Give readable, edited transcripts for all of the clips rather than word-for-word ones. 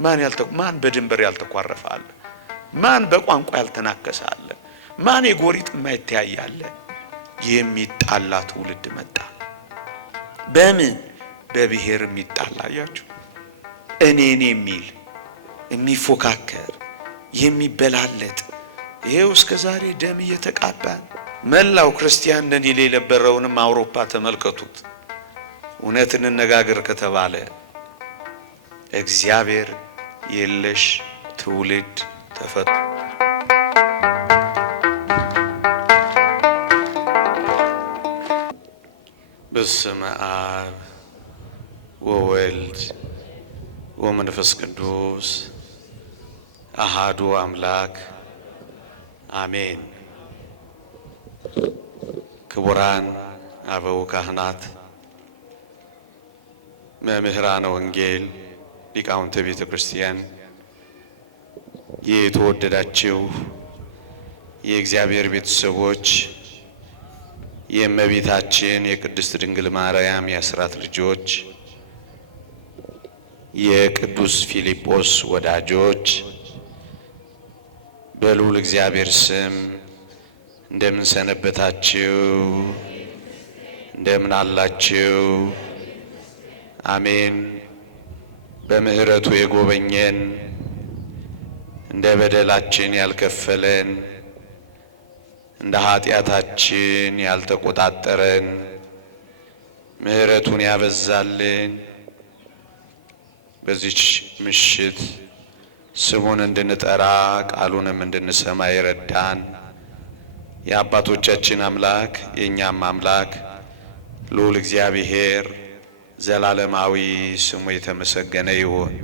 ማን በድንበር ያልተኳረፈ አለ? ማን በቋንቋ ያልተናከሰ አለ? ማን የጎሪጥ የማይተያይ አለ? የሚጣላ ትውልድ መጣ። በምን? በብሔር የሚጣላ አያችሁ። እኔን የሚል የሚፎካከር የሚበላለጥ ይሄው እስከ ዛሬ ደም እየተቃባን መላው ክርስቲያን ነን ይል የነበረውንም አውሮፓ ተመልከቱት። እውነት እንነጋገር ከተባለ እግዚአብሔር የለሽ ትውልድ ተፈጥሮ በስመ አብ ወወልድ ወመንፈስ ቅዱስ አሃዱ አምላክ አሜን። ክቡራን አበው ካህናት፣ መምህራነ ወንጌል፣ ሊቃውንተ ቤተ ክርስቲያን፣ የተወደዳችሁ የእግዚአብሔር ቤተሰቦች፣ የእመቤታችን የቅድስት ድንግል ማርያም የአስራት ልጆች፣ የቅዱስ ፊልጶስ ወዳጆች በልዑል እግዚአብሔር ስም እንደምን ሰነበታችሁ? እንደምን አላችሁ? አሜን። በምህረቱ የጎበኘን እንደ በደላችን ያልከፈለን እንደ ኃጢአታችን ያልተቆጣጠረን ምህረቱን ያበዛልን በዚች ምሽት ስሙን እንድንጠራ ቃሉንም እንድንሰማ ይረዳን የአባቶቻችን አምላክ የእኛም አምላክ ልዑል እግዚአብሔር ዘላለማዊ ስሙ የተመሰገነ ይሁን።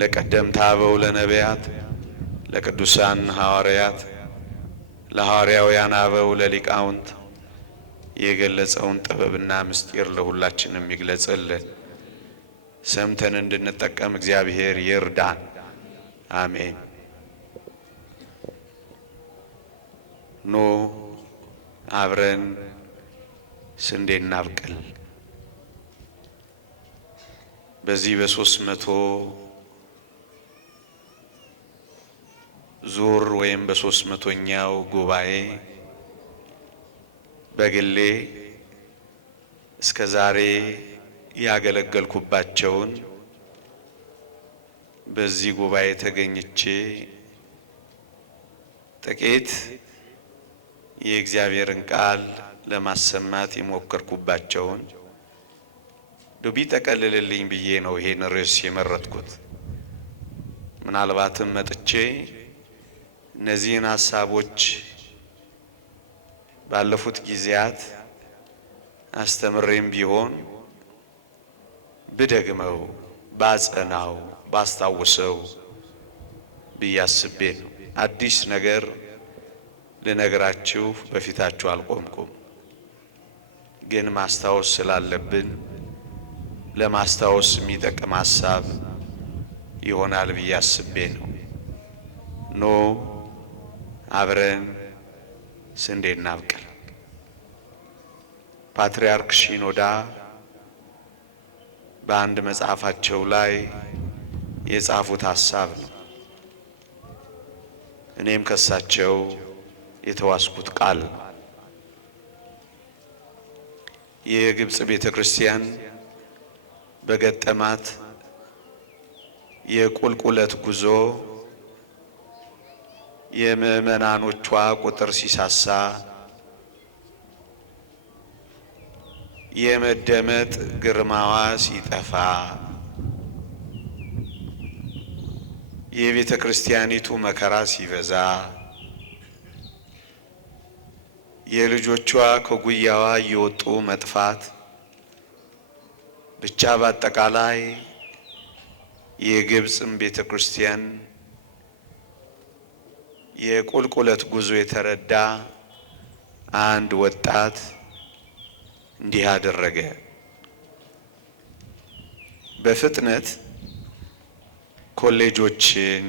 ለቀደምት አበው ለነቢያት፣ ለቅዱሳን ሐዋርያት፣ ለሐዋርያውያን አበው ለሊቃውንት የገለጸውን ጥበብና ምስጢር ለሁላችንም ይግለጽልን። ሰምተን እንድንጠቀም እግዚአብሔር ይርዳን። አሜን። ኑ አብረን ስንዴ እናብቅል። በዚህ በ300 ዙር ወይም በ300ኛው ጉባኤ በግሌ እስከ ዛሬ ያገለገልኩባቸውን በዚህ ጉባኤ ተገኝቼ ጥቂት የእግዚአብሔርን ቃል ለማሰማት የሞከርኩባቸውን ቢጠቀልልልኝ ብዬ ነው ይሄን ርዕስ የመረጥኩት። ምናልባትም መጥቼ እነዚህን ሐሳቦች ባለፉት ጊዜያት አስተምሬም ቢሆን ብደግመው ባጸናው ባስታውሰው ብያስቤ ነው። አዲስ ነገር ልነግራችሁ በፊታችሁ አልቆምኩም። ግን ማስታወስ ስላለብን ለማስታወስ የሚጠቅም ሐሳብ ይሆናል ብዬ አስቤ ነው። ኖ አብረን ስንዴ እናብቅል። ፓትርያርክ ሺኖዳ በአንድ መጽሐፋቸው ላይ የጻፉት ሐሳብ ነው። እኔም ከሳቸው የተዋስኩት ቃል የግብጽ ቤተ ክርስቲያን በገጠማት የቁልቁለት ጉዞ የምእመናኖቿ ቁጥር ሲሳሳ የመደመጥ ግርማዋ ሲጠፋ የቤተ ክርስቲያኒቱ መከራ ሲበዛ የልጆቿ ከጉያዋ እየወጡ መጥፋት ብቻ በአጠቃላይ የግብጽም ቤተ ክርስቲያን የቁልቁለት ጉዞ የተረዳ አንድ ወጣት እንዲህ አደረገ። በፍጥነት ኮሌጆችን፣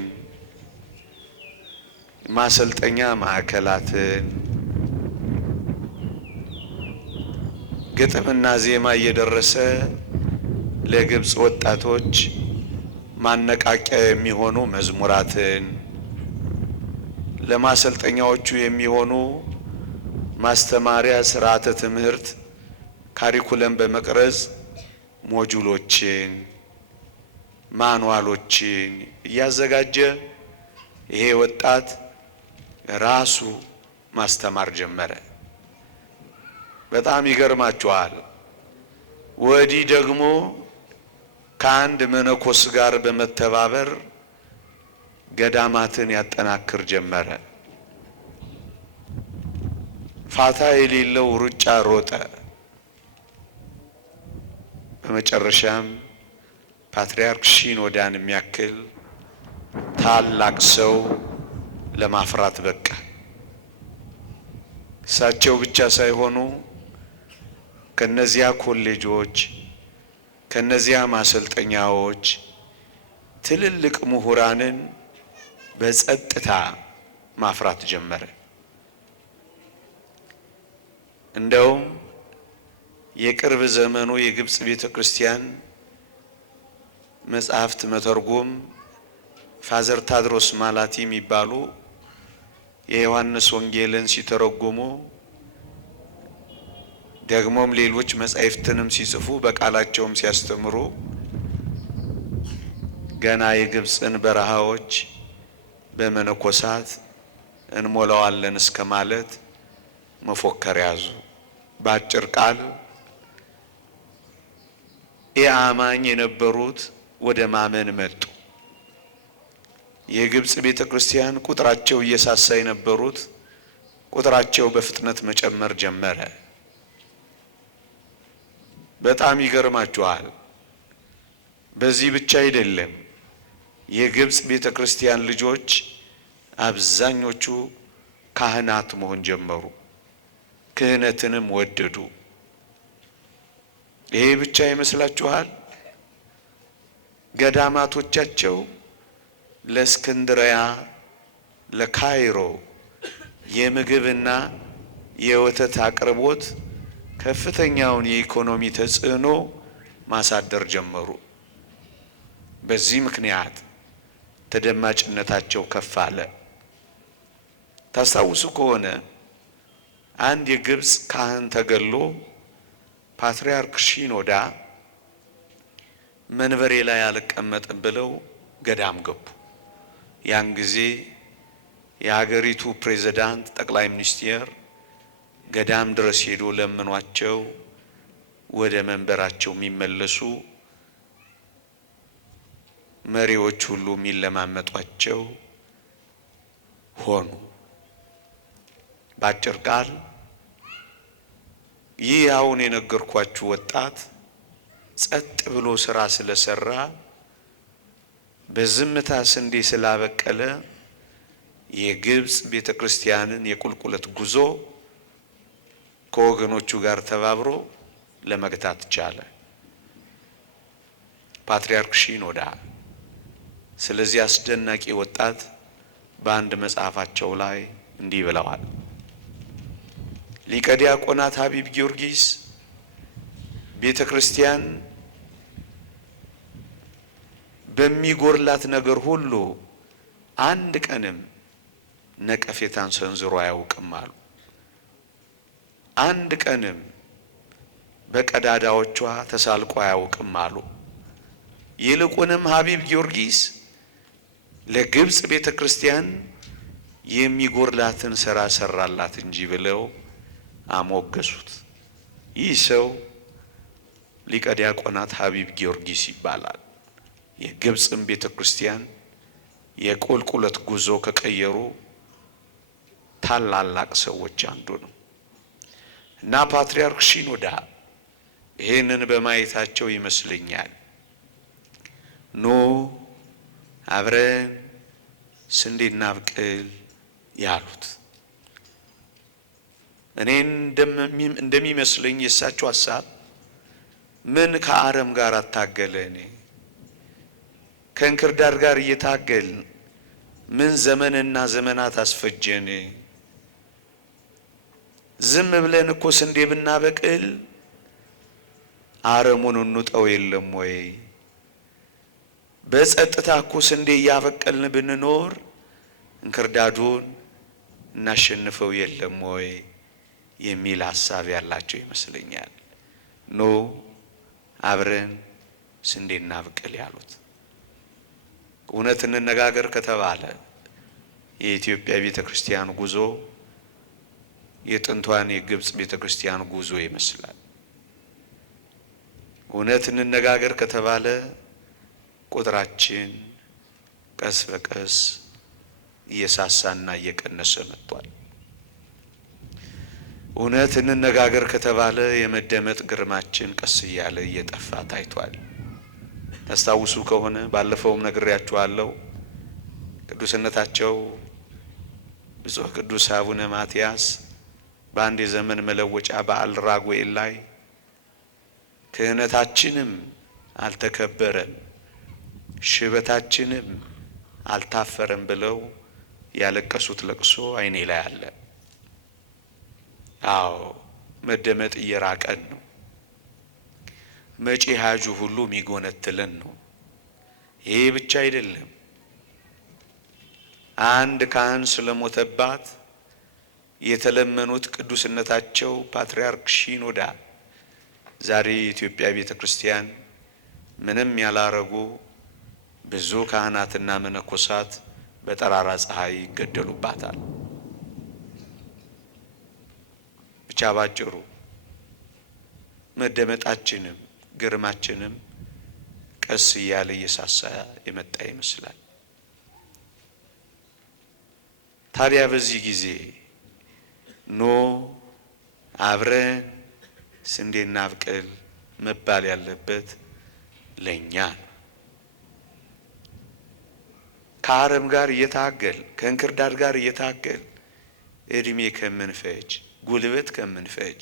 ማሰልጠኛ ማዕከላትን፣ ግጥምና ዜማ እየደረሰ ለግብጽ ወጣቶች ማነቃቂያ የሚሆኑ መዝሙራትን፣ ለማሰልጠኛዎቹ የሚሆኑ ማስተማሪያ ስርዓተ ትምህርት ካሪኩለም በመቅረጽ ሞጁሎችን፣ ማኑዋሎችን እያዘጋጀ ይሄ ወጣት ራሱ ማስተማር ጀመረ። በጣም ይገርማችኋል። ወዲህ ደግሞ ከአንድ መነኮስ ጋር በመተባበር ገዳማትን ያጠናክር ጀመረ። ፋታ የሌለው ሩጫ ሮጠ። በመጨረሻም ፓትርያርክ ሺኖዳን የሚያክል ታላቅ ሰው ለማፍራት በቃ። እሳቸው ብቻ ሳይሆኑ ከነዚያ ኮሌጆች ከነዚያ ማሰልጠኛዎች ትልልቅ ምሁራንን በጸጥታ ማፍራት ጀመረ። እንደውም የቅርብ ዘመኑ የግብጽ ቤተክርስቲያን መጽሐፍት መተርጎም ፋዘር ታድሮስ ማላቲ የሚባሉ የዮሐንስ ወንጌልን ሲተረጎሙ ደግሞም ሌሎች መጻሕፍትንም ሲጽፉ በቃላቸውም ሲያስተምሩ ገና የግብጽን በረሃዎች በመነኮሳት እንሞላዋለን እስከ ማለት መፎከር ያዙ። በአጭር ቃል የአማኝ የነበሩት ወደ ማመን መጡ። የግብጽ ቤተክርስቲያን ቁጥራቸው እየሳሳ የነበሩት ቁጥራቸው በፍጥነት መጨመር ጀመረ። በጣም ይገርማችኋል። በዚህ ብቻ አይደለም። የግብጽ ቤተክርስቲያን ልጆች አብዛኞቹ ካህናት መሆን ጀመሩ። ክህነትንም ወደዱ። ይሄ ብቻ ይመስላችኋል? ገዳማቶቻቸው ለእስክንድርያ፣ ለካይሮ የምግብና የወተት አቅርቦት ከፍተኛውን የኢኮኖሚ ተጽዕኖ ማሳደር ጀመሩ። በዚህ ምክንያት ተደማጭነታቸው ከፍ አለ። ታስታውሱ ከሆነ አንድ የግብጽ ካህን ተገሎ ፓትርያርክ ሺኖዳ መንበሬ ላይ አልቀመጥም ብለው ገዳም ገቡ። ያን ጊዜ የሀገሪቱ ፕሬዝዳንት ጠቅላይ ሚኒስትር ገዳም ድረስ ሄዶ ለምኗቸው ወደ መንበራቸው የሚመለሱ መሪዎች ሁሉ የሚለማመጧቸው ሆኑ። በአጭር ቃል ይህ አሁን የነገርኳችሁ ወጣት ጸጥ ብሎ ስራ ስለሰራ በዝምታ ስንዴ ስላበቀለ የግብጽ ቤተክርስቲያንን የቁልቁለት ጉዞ ከወገኖቹ ጋር ተባብሮ ለመግታት ቻለ። ፓትርያርክ ሺኖዳ ስለዚህ አስደናቂ ወጣት በአንድ መጽሐፋቸው ላይ እንዲህ ብለዋል። ሊቀ ዲያቆናት ሀቢብ ጊዮርጊስ ቤተክርስቲያን በሚጎርላት ነገር ሁሉ አንድ ቀንም ነቀፌታን ሰንዝሮ አያውቅም አሉ። አንድ ቀንም በቀዳዳዎቿ ተሳልቆ አያውቅም አሉ። ይልቁንም ሀቢብ ጊዮርጊስ ለግብጽ ቤተክርስቲያን የሚጎርላትን ሥራ ሰራላት እንጂ ብለው አሞገሱት። ይህ ሰው ሊቀ ዲያቆናት ሀቢብ ጊዮርጊስ ይባላል። የግብጽን ቤተክርስቲያን የቁልቁለት ጉዞ ከቀየሩ ታላላቅ ሰዎች አንዱ ነው እና ፓትርያርክ ሺኖዳ ይሄንን በማየታቸው ይመስለኛል ኖ አብረን ስንዴ እናብቅል ያሉት። እኔ እንደሚመስለኝ የእሳቸው ሐሳብ ምን ከአረም ጋር አታገለን፣ ከእንክርዳድ ጋር እየታገልን ምን ዘመንና ዘመናት አስፈጀን? ዝም ብለን እኮ ስንዴ ብናበቅል አረሙን እንውጠው የለም ወይ? በጸጥታ እኮ ስንዴ እያበቀልን ብንኖር እንክርዳዱን እናሸንፈው የለም ወይ የሚል ሐሳብ ያላቸው ይመስለኛል። ኖ አብረን ስንዴ እናብቅል ያሉት። እውነት እንነጋገር ከተባለ የኢትዮጵያ ቤተ ክርስቲያን ጉዞ የጥንቷን የግብጽ ቤተ ክርስቲያን ጉዞ ይመስላል። እውነት እንነጋገር ከተባለ ቁጥራችን ቀስ በቀስ እየሳሳና እየቀነሰ መጥቷል። እውነት እንነጋገር ከተባለ የመደመጥ ግርማችን ቀስ እያለ እየጠፋ ታይቷል። ታስታውሱ ከሆነ ባለፈውም ነግሬያችኋለሁ። ቅዱስነታቸው ብፁዕ ቅዱስ አቡነ ማትያስ በአንድ የዘመን መለወጫ በዓል ራጉኤል ላይ ክህነታችንም አልተከበረም ሽበታችንም አልታፈረም ብለው ያለቀሱት ለቅሶ አይኔ ላይ አለ። አዎ መደመጥ እየራቀን ነው። መጪ ሀጁ ሁሉ የሚጎነትለን ነው። ይሄ ብቻ አይደለም። አንድ ካህን ስለሞተባት የተለመኑት ቅዱስነታቸው ፓትርያርክ ሺኖዳ ዛሬ የኢትዮጵያ ቤተ ክርስቲያን ምንም ያላረጉ ብዙ ካህናትና መነኮሳት በጠራራ ፀሐይ ይገደሉባታል። ብቻ ባጭሩ መደመጣችንም ግርማችንም ቀስ እያለ እየሳሳ የመጣ ይመስላል። ታዲያ በዚህ ጊዜ ኖ አብረን ስንዴ እናብቅል መባል ያለበት ለኛ ነው። ከአረም ጋር እየታገል ከእንክርዳድ ጋር እየታገል እድሜ ከምንፈጅ ጉልበት ከምንፈጅ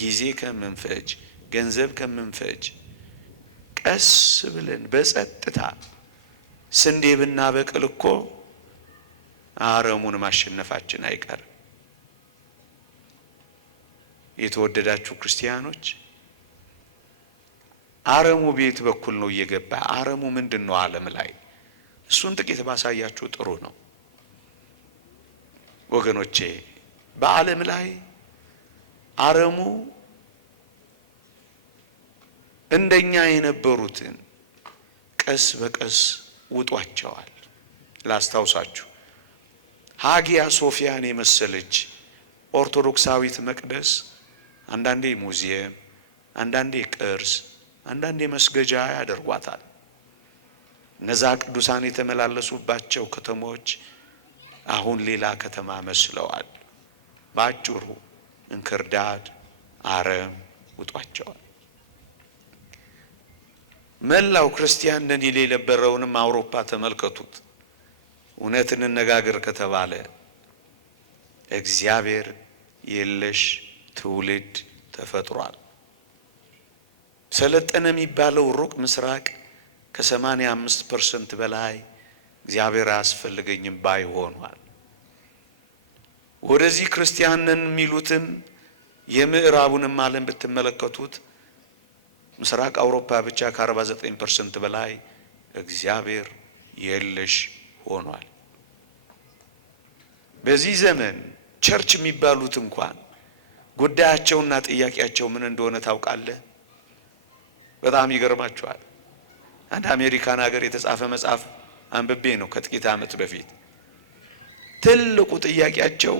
ጊዜ ከምንፈጅ ገንዘብ ከምንፈጅ ቀስ ብለን በጸጥታ ስንዴ ብናበቅል እኮ አረሙን ማሸነፋችን አይቀርም። የተወደዳችሁ ክርስቲያኖች አረሙ ቤት በኩል ነው እየገባ። አረሙ ምንድነው? ዓለም ላይ እሱን ጥቂት ባሳያችሁ ጥሩ ነው ወገኖቼ። በዓለም ላይ አረሙ እንደኛ የነበሩትን ቀስ በቀስ ውጧቸዋል። ላስታውሳችሁ፣ ሃጊያ ሶፊያን የመሰለች ኦርቶዶክሳዊት መቅደስ አንዳንዴ ሙዚየም፣ አንዳንዴ ቅርስ፣ አንዳንዴ መስገጃ ያደርጓታል። እነዛ ቅዱሳን የተመላለሱባቸው ከተሞች አሁን ሌላ ከተማ መስለዋል። ባጭሩ እንክርዳድ አረም ውጧቸዋል። መላው ክርስቲያን ነን ይል የነበረውንም አውሮፓ ተመልከቱት። እውነት እንነጋገር ከተባለ እግዚአብሔር የለሽ ትውልድ ተፈጥሯል። ሰለጠነ የሚባለው ሩቅ ምስራቅ ከ85% በላይ እግዚአብሔር አያስፈልገኝም ባይ ሆኗል። ወደዚህ ክርስቲያንን የሚሉትን የምዕራቡንም ዓለም ብትመለከቱት ምስራቅ አውሮፓ ብቻ ከ49% በላይ እግዚአብሔር የለሽ ሆኗል። በዚህ ዘመን ቸርች የሚባሉት እንኳን ጉዳያቸውና ጥያቄያቸው ምን እንደሆነ ታውቃለህ? በጣም ይገርማቸዋል። አንድ አሜሪካን ሀገር የተጻፈ መጽሐፍ አንብቤ ነው ከጥቂት ዓመት በፊት። ትልቁ ጥያቄያቸው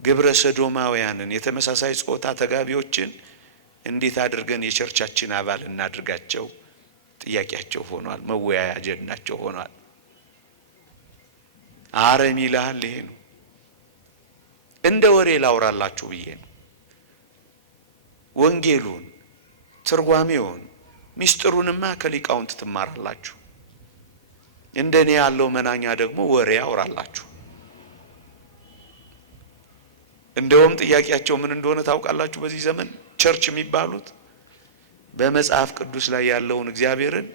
ግብረ ሰዶማውያንን የተመሳሳይ ጾታ ተጋቢዎችን እንዴት አድርገን የቸርቻችን አባል እናድርጋቸው ጥያቄያቸው ሆኗል። መወያያ አጀንዳቸው ሆኗል። አረም ይላል። ይሄ ነው እንደ ወሬ ላውራላችሁ ብዬ ነው። ወንጌሉን ትርጓሜውን ሚስጥሩንማ ከሊቃውንት ትማራላችሁ። እንደኔ ያለው መናኛ ደግሞ ወሬ ያወራላችሁ። እንደውም ጥያቄያቸው ምን እንደሆነ ታውቃላችሁ? በዚህ ዘመን ቸርች የሚባሉት በመጽሐፍ ቅዱስ ላይ ያለውን እግዚአብሔርን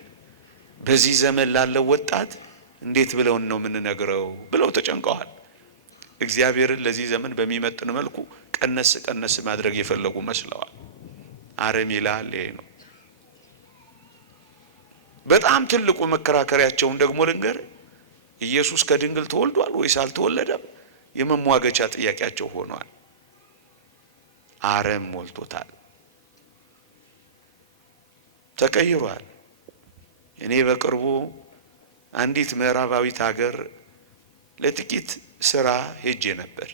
በዚህ ዘመን ላለው ወጣት እንዴት ብለውን ነው የምንነግረው ብለው ተጨንቀዋል። እግዚአብሔርን ለዚህ ዘመን በሚመጥን መልኩ ቀነስ ቀነስ ማድረግ የፈለጉ መስለዋል። አረም ይላል። ይሄ ነው። በጣም ትልቁ መከራከሪያቸውን ደግሞ ልንገር፣ ኢየሱስ ከድንግል ተወልዷል ወይስ አልተወለደም የመሟገቻ ጥያቄያቸው ሆኗል። አረም ሞልቶታል፣ ተቀይሯል። እኔ በቅርቡ አንዲት ምዕራባዊት ሀገር ለጥቂት ስራ ሄጄ ነበር።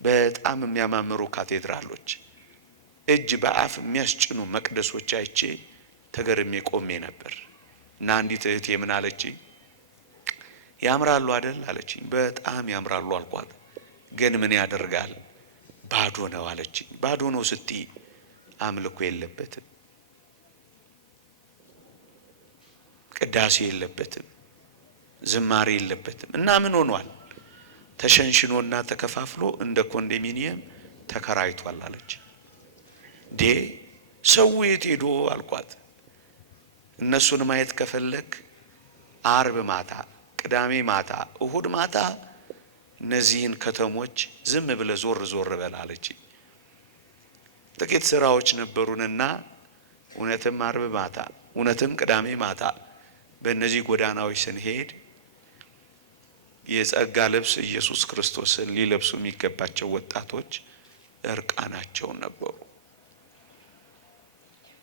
በጣም የሚያማምሩ ካቴድራሎች፣ እጅ በአፍ የሚያስጭኑ መቅደሶች አይቼ ተገርሜ ቆሜ ነበር። እና አንዲት እህቴ ምን አለችኝ? ያምራሉ አይደል አለችኝ። በጣም ያምራሉ አልኳት። ግን ምን ያደርጋል ባዶ ነው አለችኝ። ባዶ ነው ስትይ አምልኮ የለበትም፣ ቅዳሴ የለበትም፣ ዝማሬ የለበትም። እና ምን ሆኗል? ተሸንሽኖና ተከፋፍሎ እንደ ኮንዶሚኒየም ተከራይቷል አለች። ሰው የት ሄዶ አልኳት። እነሱን ማየት ከፈለክ አርብ ማታ፣ ቅዳሜ ማታ፣ እሁድ ማታ እነዚህን ከተሞች ዝም ብለ ዞር ዞር በል አለች። ጥቂት ስራዎች ነበሩንና እውነትም አርብ ማታ፣ እውነትም ቅዳሜ ማታ በእነዚህ ጎዳናዎች ስንሄድ የጸጋ ልብስ ኢየሱስ ክርስቶስን ሊለብሱ የሚገባቸው ወጣቶች እርቃናቸውን ነበሩ።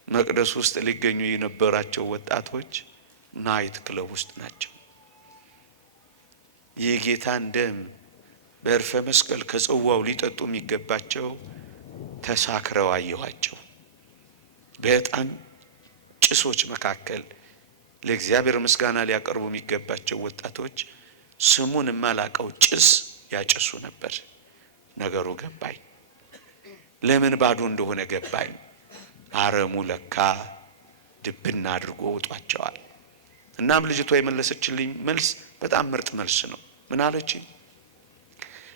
መቅደስ ውስጥ ሊገኙ የነበራቸው ወጣቶች ናይት ክለብ ውስጥ ናቸው። የጌታን ደም በእርፈ መስቀል ከጽዋው ሊጠጡ የሚገባቸው ተሳክረው አየኋቸው። በዕጣን ጭሶች መካከል ለእግዚአብሔር ምስጋና ሊያቀርቡ የሚገባቸው ወጣቶች ስሙን የማላቀው ጭስ ያጨሱ ነበር። ነገሩ ገባኝ፣ ለምን ባዶ እንደሆነ ገባኝ። አረሙ ለካ ድብና አድርጎ ወጧቸዋል። እናም ልጅቷ የመለሰችልኝ መልስ በጣም ምርጥ መልስ ነው። ምን አለች?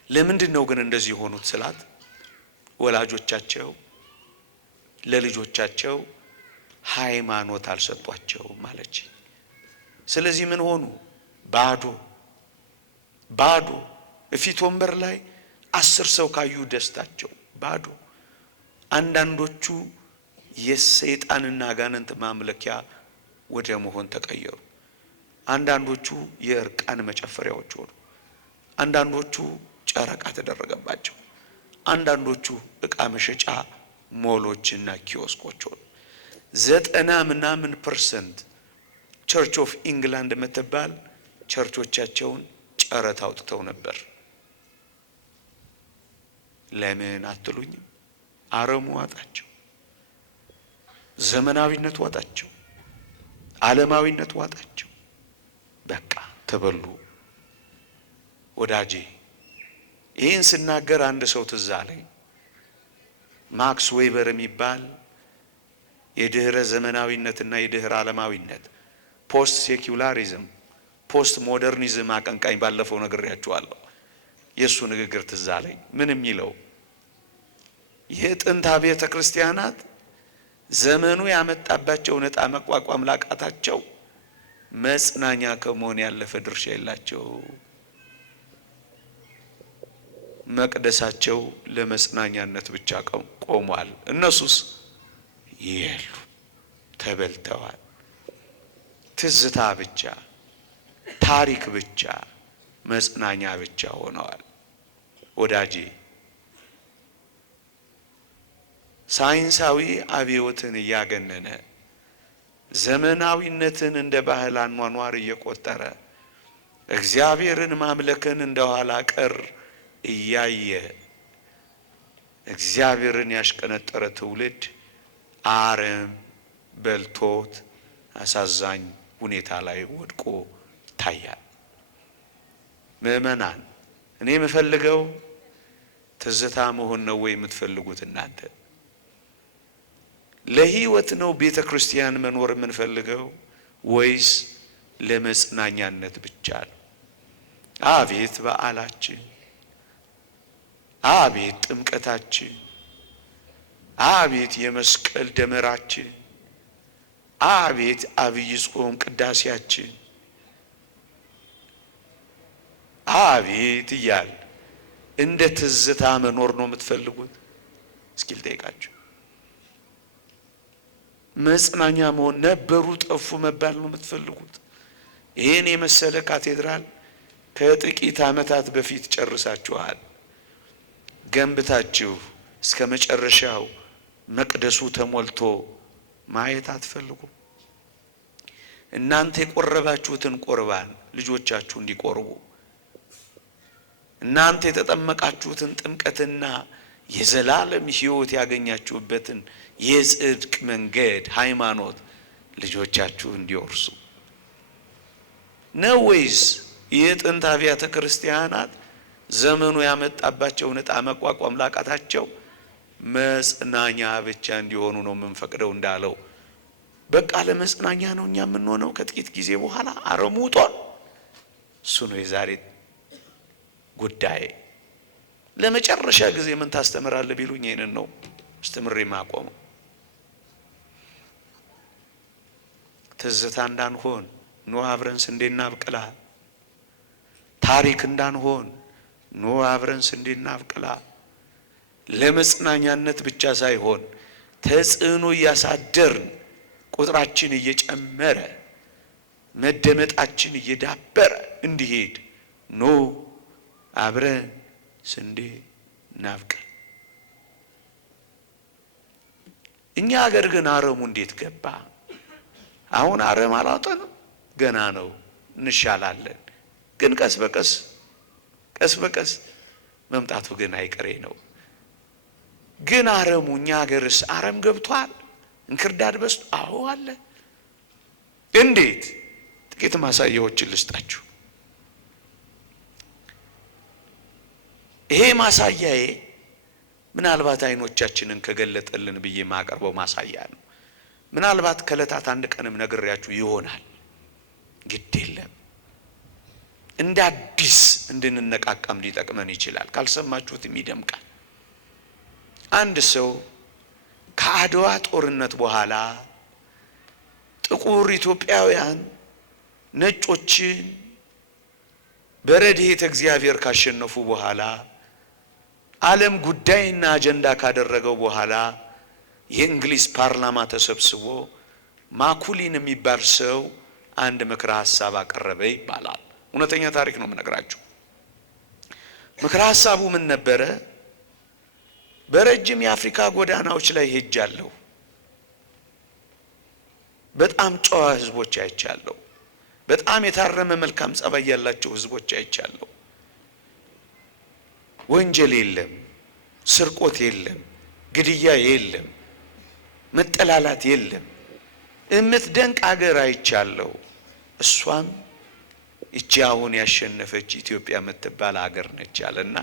ለምንድን ነው ግን እንደዚህ የሆኑት ስላት፣ ወላጆቻቸው ለልጆቻቸው ሃይማኖት አልሰጧቸውም አለች። ስለዚህ ምን ሆኑ? ባዶ በፊት ወንበር ላይ 10 ሰው ካዩ ደስታቸው ባዶ። አንዳንዶቹ የሰይጣንና አጋንንት ማምለኪያ ወደ መሆን ተቀየሩ። አንዳንዶቹ የእርቃን መጨፈሪያዎች ሆኑ። አንዳንዶቹ ጨረቃ ተደረገባቸው። አንዳንዶቹ ዕቃ መሸጫ ሞሎችና ኪዮስኮች ሆኑ። 90% ቸርች ኦፍ ኢንግላንድ የምትባል ቸርቾቻቸውን ጨረታ አውጥተው ነበር። ለምን አትሉኝም? አረሙ ዋጣቸው፣ ዘመናዊነት ዋጣቸው፣ ዓለማዊነት ዋጣቸው። በቃ ተበሉ። ወዳጄ ይህን ስናገር አንድ ሰው ትዝ አለኝ። ማክስ ዌበር የሚባል የድህረ ዘመናዊነትና የድህረ ዓለማዊነት ፖስት ሴኩላሪዝም ፖስት ሞደርኒዝም አቀንቃኝ ባለፈው ነግሬያችኋለሁ። የእሱ ንግግር ትዝ አለኝ። ምን የሚለው? የጥንት ቤተ ክርስቲያናት ዘመኑ ያመጣባቸው ዕጣ መቋቋም ላቃታቸው መጽናኛ ከመሆን ያለፈ ድርሻ የላቸው። መቅደሳቸው ለመጽናኛነት ብቻ ቆሟል። እነሱስ የሉ፣ ተበልተዋል። ትዝታ ብቻ፣ ታሪክ ብቻ፣ መጽናኛ ብቻ ሆነዋል። ወዳጄ ሳይንሳዊ አብዮትን እያገነነ ዘመናዊነትን እንደ ባህል አኗኗር እየቆጠረ እግዚአብሔርን ማምለክን እንደ ኋላ ቀር እያየ እግዚአብሔርን ያሽቀነጠረ ትውልድ አረም በልቶት አሳዛኝ ሁኔታ ላይ ወድቆ ይታያል። ምእመናን፣ እኔ የምፈልገው ትዝታ መሆን ነው ወይ የምትፈልጉት እናንተ? ለህይወት ነው ቤተ ክርስቲያን መኖር የምንፈልገው ወይስ ለመጽናኛነት ብቻ ነው? አቤት በዓላችን፣ አቤት ጥምቀታችን፣ አቤት የመስቀል ደመራችን፣ አቤት አብይ ጾም ቅዳሴያችን፣ አቤት እያል እንደ ትዝታ መኖር ነው የምትፈልጉት? እስኪ ልጠይቃችሁ። መጽናኛ መሆን ነበሩ ጠፉ መባል ነው የምትፈልጉት? ይህን የመሰለ ካቴድራል ከጥቂት ዓመታት በፊት ጨርሳችኋል። ገንብታችሁ እስከ መጨረሻው መቅደሱ ተሞልቶ ማየት አትፈልጉም? እናንተ የቆረባችሁትን ቁርባን ልጆቻችሁ እንዲቆርቡ፣ እናንተ የተጠመቃችሁትን ጥምቀትና የዘላለም ሕይወት ያገኛችሁበትን የጽድቅ መንገድ ሃይማኖት ልጆቻችሁ እንዲወርሱ ነው ወይስ የጥንት አብያተ ክርስቲያናት ዘመኑ ያመጣባቸውን ዕጣ መቋቋም ላቃታቸው መጽናኛ ብቻ እንዲሆኑ ነው የምንፈቅደው? እንዳለው በቃ ለመጽናኛ ነው እኛ የምንሆነው። ከጥቂት ጊዜ በኋላ አረሙጧል። እሱ ነው የዛሬ ጉዳይ። ለመጨረሻ ጊዜ ምን ታስተምራለህ ቢሉኝ ይሄንን ነው አስተምሬ ማቆመው። ትዝታ እንዳንሆን ኑ አብረን ስንዴ እናብቅላ። ታሪክ እንዳንሆን ኑ አብረን ስንዴ እናብቅላ። ለመጽናኛነት ብቻ ሳይሆን ተጽዕኖ እያሳደርን ቁጥራችን እየጨመረ መደመጣችን እየዳበረ እንዲሄድ ኑ አብረን ስንዴ እናብቅል። እኛ ሀገር ግን አረሙ እንዴት ገባ? አሁን አረም አላወጣንም፣ ገና ነው፣ እንሻላለን። ግን ቀስ በቀስ መምጣቱ ግን አይቀሬ ነው። ግን አረሙ እኛ ሀገርስ አረም ገብቷል? እንክርዳድ በስቶ? አዎ አለ። እንዴት? ጥቂት ማሳያዎችን ልስጣችሁ። ይሄ ማሳያዬ ምናልባት አይኖቻችንን ከገለጠልን ብዬ ማቀርበው ማሳያ ነው። ምናልባት ከዕለታት አንድ ቀንም ነግሬያችሁ ይሆናል። ግድ የለም፣ እንደ አዲስ እንድንነቃቃም ሊጠቅመን ይችላል። ካልሰማችሁትም ይደምቃል። አንድ ሰው ከአድዋ ጦርነት በኋላ ጥቁር ኢትዮጵያውያን ነጮችን በረድኤተ እግዚአብሔር ካሸነፉ በኋላ ዓለም ጉዳይና አጀንዳ ካደረገው በኋላ የእንግሊዝ ፓርላማ ተሰብስቦ ማኩሊን የሚባል ሰው አንድ ምክረ ሐሳብ አቀረበ ይባላል። እውነተኛ ታሪክ ነው የምነግራችሁ። ምክረ ሐሳቡ ምን ነበረ? በረጅም የአፍሪካ ጎዳናዎች ላይ ሄጃለሁ። በጣም ጨዋ ህዝቦች አይቻለሁ። በጣም የታረመ መልካም ጸባይ ያላቸው ህዝቦች አይቻለሁ። ወንጀል የለም፣ ስርቆት የለም፣ ግድያ የለም፣ መጠላላት የለም። እምትደንቅ አገር አይቻለሁ። እሷም እቺ አሁን ያሸነፈች ኢትዮጵያ የምትባል አገር ነች አለና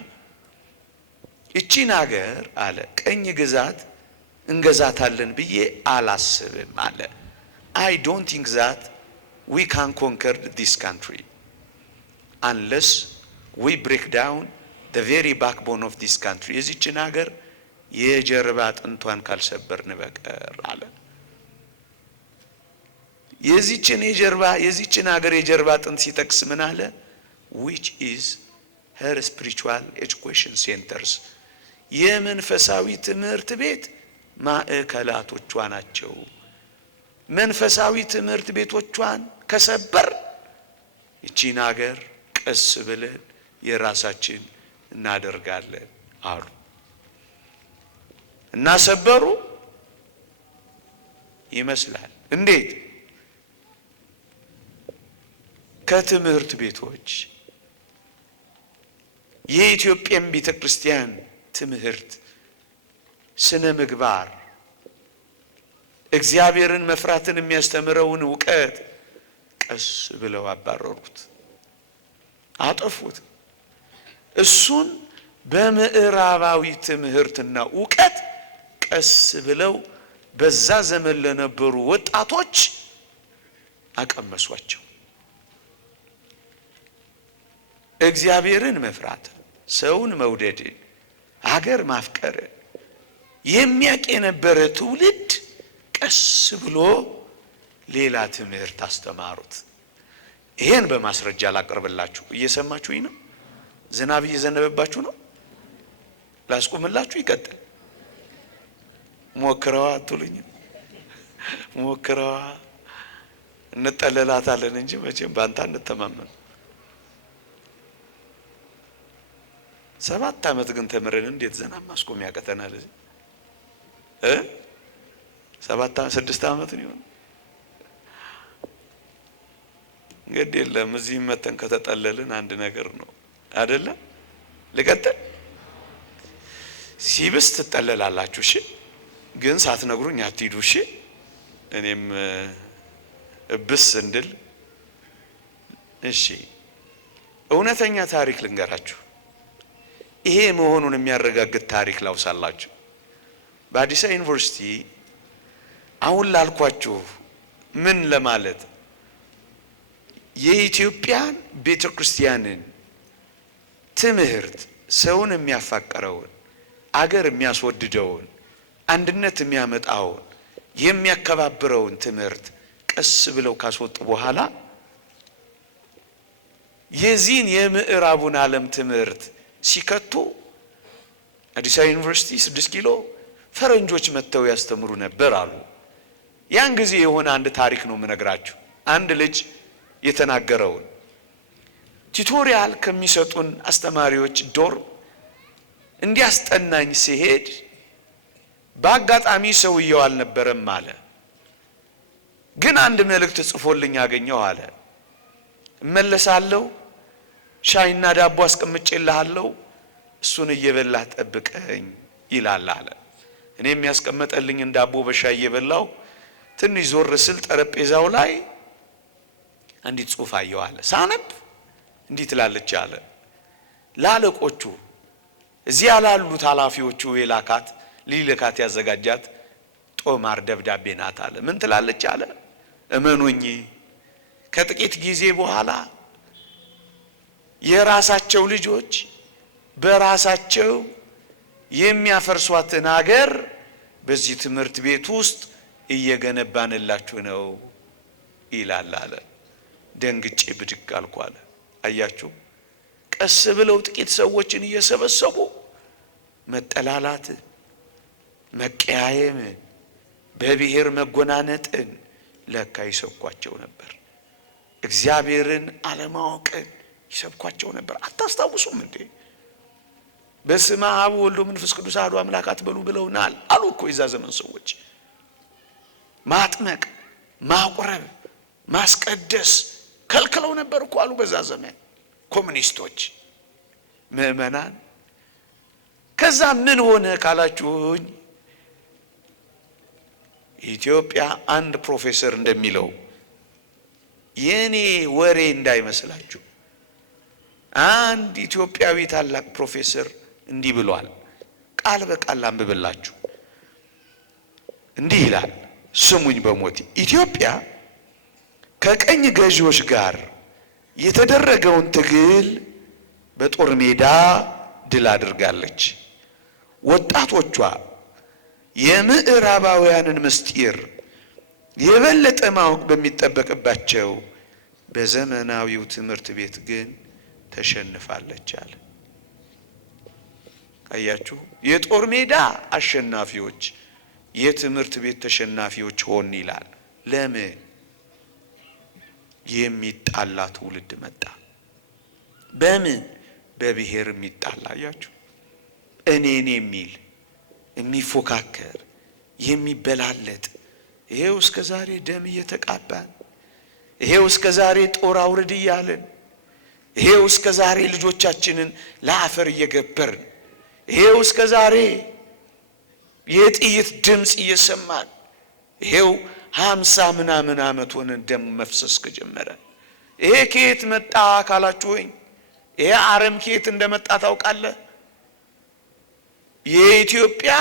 እቺን አገር አለ ቀኝ ግዛት እንገዛታለን ብዬ አላስብም አለ። I don't think that we can conquer this country unless we break down the very backbone of this country. የዚችን ሀገር የጀርባ አጥንቷን ካልሰበርን በቀር አለ። የዚችን ሀገር የጀርባ አጥንት ሲጠቅስ ምን አለ? which is her spiritual education centers, የመንፈሳዊ ትምህርት ቤት ማዕከላቶቿ ናቸው። መንፈሳዊ ትምህርት ቤቶቿን ከሰበር ይቺን ሀገር ቀስ ብለን የራሳችን እናደርጋለን አሉ እና ሰበሩ ይመስላል። እንዴት? ከትምህርት ቤቶች የኢትዮጵያን ቤተክርስቲያን ትምህርት፣ ስነ ምግባር፣ እግዚአብሔርን መፍራትን የሚያስተምረውን ዕውቀት ቀስ ብለው አባረሩት፣ አጠፉት። እሱን በምዕራባዊ ትምህርትና ዕውቀት ቀስ ብለው በዛ ዘመን ለነበሩ ወጣቶች አቀመሷቸው። እግዚአብሔርን መፍራት፣ ሰውን መውደድ፣ ሀገር ማፍቀር የሚያውቅ የነበረ ትውልድ ቀስ ብሎ ሌላ ትምህርት አስተማሩት። ይሄን በማስረጃ ላቀርብላችሁ። እየሰማችሁኝ ነው? ዝናብ እየዘነበባችሁ ነው? ላስቆምላችሁ? ይቀጥል። ሞክረዋ አትሉኝም? ሞክረዋ እንጠለላታለን እንጂ መቼም ባንታ እንተማመን። 7 ዓመት ግን ተምረን እንዴት ዘና ማስቆም ያቀተናል? 6 ዓመት ነው። እንግዲህ የለም እዚህ መተን ከተጠለልን አንድ ነገር ነው አይደለ? ልቀጥል። ሲብስ ትጠለላላችሁ። እሺ፣ ግን ሳትነግሩኝ አትሂዱ። እሺ፣ እኔም እብስ እንድል። እሺ፣ እውነተኛ ታሪክ ልንገራችሁ። ይሄ መሆኑን የሚያረጋግጥ ታሪክ ላውሳላችሁ። በአዲስ አበባ ዩኒቨርሲቲ አሁን ላልኳችሁ ምን ለማለት የኢትዮጵያን ቤተክርስቲያንን ትምህርት ሰውን የሚያፋቀረውን አገር የሚያስወድደውን አንድነት የሚያመጣውን የሚያከባብረውን ትምህርት ቀስ ብለው ካስወጡ በኋላ የዚህን የምዕራቡን ዓለም ትምህርት ሲከቱ አዲስ አበባ ዩኒቨርሲቲ 6 ኪሎ ፈረንጆች መጥተው ያስተምሩ ነበር አሉ። ያን ጊዜ የሆነ አንድ ታሪክ ነው የምነግራችሁ። አንድ ልጅ የተናገረውን ቲዩቶሪያል ከሚሰጡን አስተማሪዎች ዶር እንዲያስጠናኝ ሲሄድ በአጋጣሚ ሰውየው አልነበረም አለ። ግን አንድ መልእክት ጽፎልኝ አገኘው አለ። እመለሳለሁ፣ ሻይና ዳቦ አስቀምጬልሃለሁ፣ እሱን እየበላህ ጠብቀኝ ይላል አለ። እኔ የሚያስቀምጠልኝን ዳቦ በሻይ እየበላው ትንሽ ዞር ስል ጠረጴዛው ላይ አንዲት ጽሑፍ አየሁ አለ። ሳነብ እንዲህ ትላለች አለ። ላለቆቹ እዚያ ላሉት ኃላፊዎቹ የላካት ሊልካት ያዘጋጃት ጦማር ደብዳቤ ናት አለ። ምን ትላለች አለ? እመኑኝ ከጥቂት ጊዜ በኋላ የራሳቸው ልጆች በራሳቸው የሚያፈርሷትን ሀገር በዚህ ትምህርት ቤት ውስጥ እየገነባንላችሁ ነው ይላል አለ። ደንግጬ ብድግ አልኩ አለ። አያችሁ፣ ቀስ ብለው ጥቂት ሰዎችን እየሰበሰቡ መጠላላትን፣ መቀያየምን፣ በብሔር መጎናነጥን ለካ ይሰብኳቸው ነበር። እግዚአብሔርን አለማወቅን ይሰብኳቸው ነበር። አታስታውሱም እንዴ? በስመ አብ ወወልድ ወመንፈስ ቅዱስ አሐዱ አምላክ አትበሉ ብለውናል አሉ እኮ የዛ ዘመን ሰዎች። ማጥመቅ፣ ማቁረብ፣ ማስቀደስ ከልክለው ነበር እኮ አሉ በዛ ዘመን ኮሙኒስቶች። ምዕመናን ከዛ ምን ሆነ ካላችሁኝ ኢትዮጵያ አንድ ፕሮፌሰር እንደሚለው የኔ ወሬ እንዳይመስላችሁ አንድ ኢትዮጵያዊ ታላቅ ፕሮፌሰር እንዲህ ብሏል። ቃል በቃል አንብብላችሁ እንዲህ ይላል። ስሙኝ በሞቴ ኢትዮጵያ ከቀኝ ገዢዎች ጋር የተደረገውን ትግል በጦር ሜዳ ድል አድርጋለች። ወጣቶቿ የምዕራባውያንን ምስጢር የበለጠ ማወቅ በሚጠበቅባቸው በዘመናዊው ትምህርት ቤት ግን ተሸንፋለች አለ። አያችሁ፣ የጦር ሜዳ አሸናፊዎች የትምህርት ቤት ተሸናፊዎች ሆን ይላል። ለምን? የሚጣላ ትውልድ መጣ። በምን? በብሔር የሚጣላ። አያችሁ፣ እኔን የሚል የሚፎካከር የሚበላለጥ። ይሄው እስከ ዛሬ ደም እየተቃባን፣ ይሄው እስከ ዛሬ ጦር አውርድ እያልን፣ ይሄው እስከ ዛሬ ልጆቻችንን ለአፈር እየገበርን፣ ይሄው እስከ ዛሬ የጥይት ድምፅ እየሰማን፣ ይሄው 50 ምናምን ዓመት ሆነን ደም መፍሰስ ከጀመረ። ይሄ ከየት መጣ ካላችሁኝ፣ ይሄ አረም ከየት እንደመጣ ታውቃለህ? የኢትዮጵያ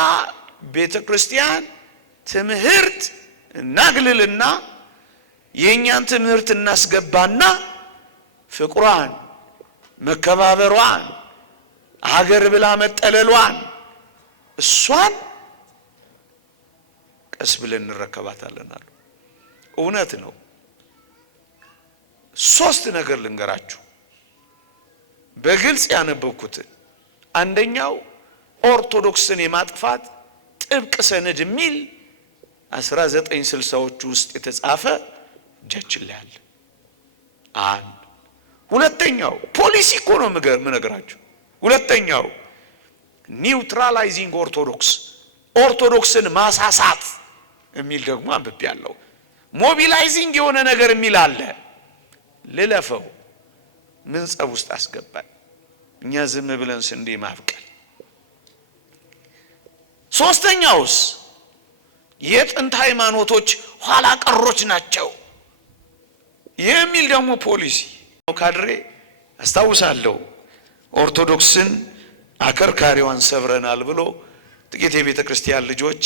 ቤተክርስቲያን ትምህርት እናግልልና የኛን ትምህርት እናስገባና ፍቅሯን፣ መከባበሯን፣ ሀገር ብላ መጠለሏን እሷን ቀስ ብለን እንረከባታለን አሉ። እውነት ነው። 3 ነገር ልንገራችሁ በግልጽ ያነበብኩትን። አንደኛው ኦርቶዶክስን የማጥፋት ጥብቅ ሰነድ የሚል 1960ዎቹ ውስጥ የተጻፈ እጃችን ላይ አለ። አንድ ሁለተኛው ፖሊሲ እኮ ነው የምነግራችሁ። ሁለተኛው ኒውትራላይዚንግ ኦርቶዶክስን ማሳሳት የሚል ደግሞ አንብቤያለሁ። ሞቢላይዚንግ የሆነ ነገር የሚል አለ። ልለፈው ምን ጸብ ውስጥ አስገባል? እኛ ዝም ብለን ስንዴ ማብቀል። ሶስተኛውስ የጥንት ሃይማኖቶች ኋላ ቀሮች ናቸው የሚል ደግሞ ፖሊሲ ካድሬ አስታውሳለሁ። ኦርቶዶክስን አከርካሪዋን ሰብረናል ብሎ ጥቂት የቤተ ክርስቲያን ልጆች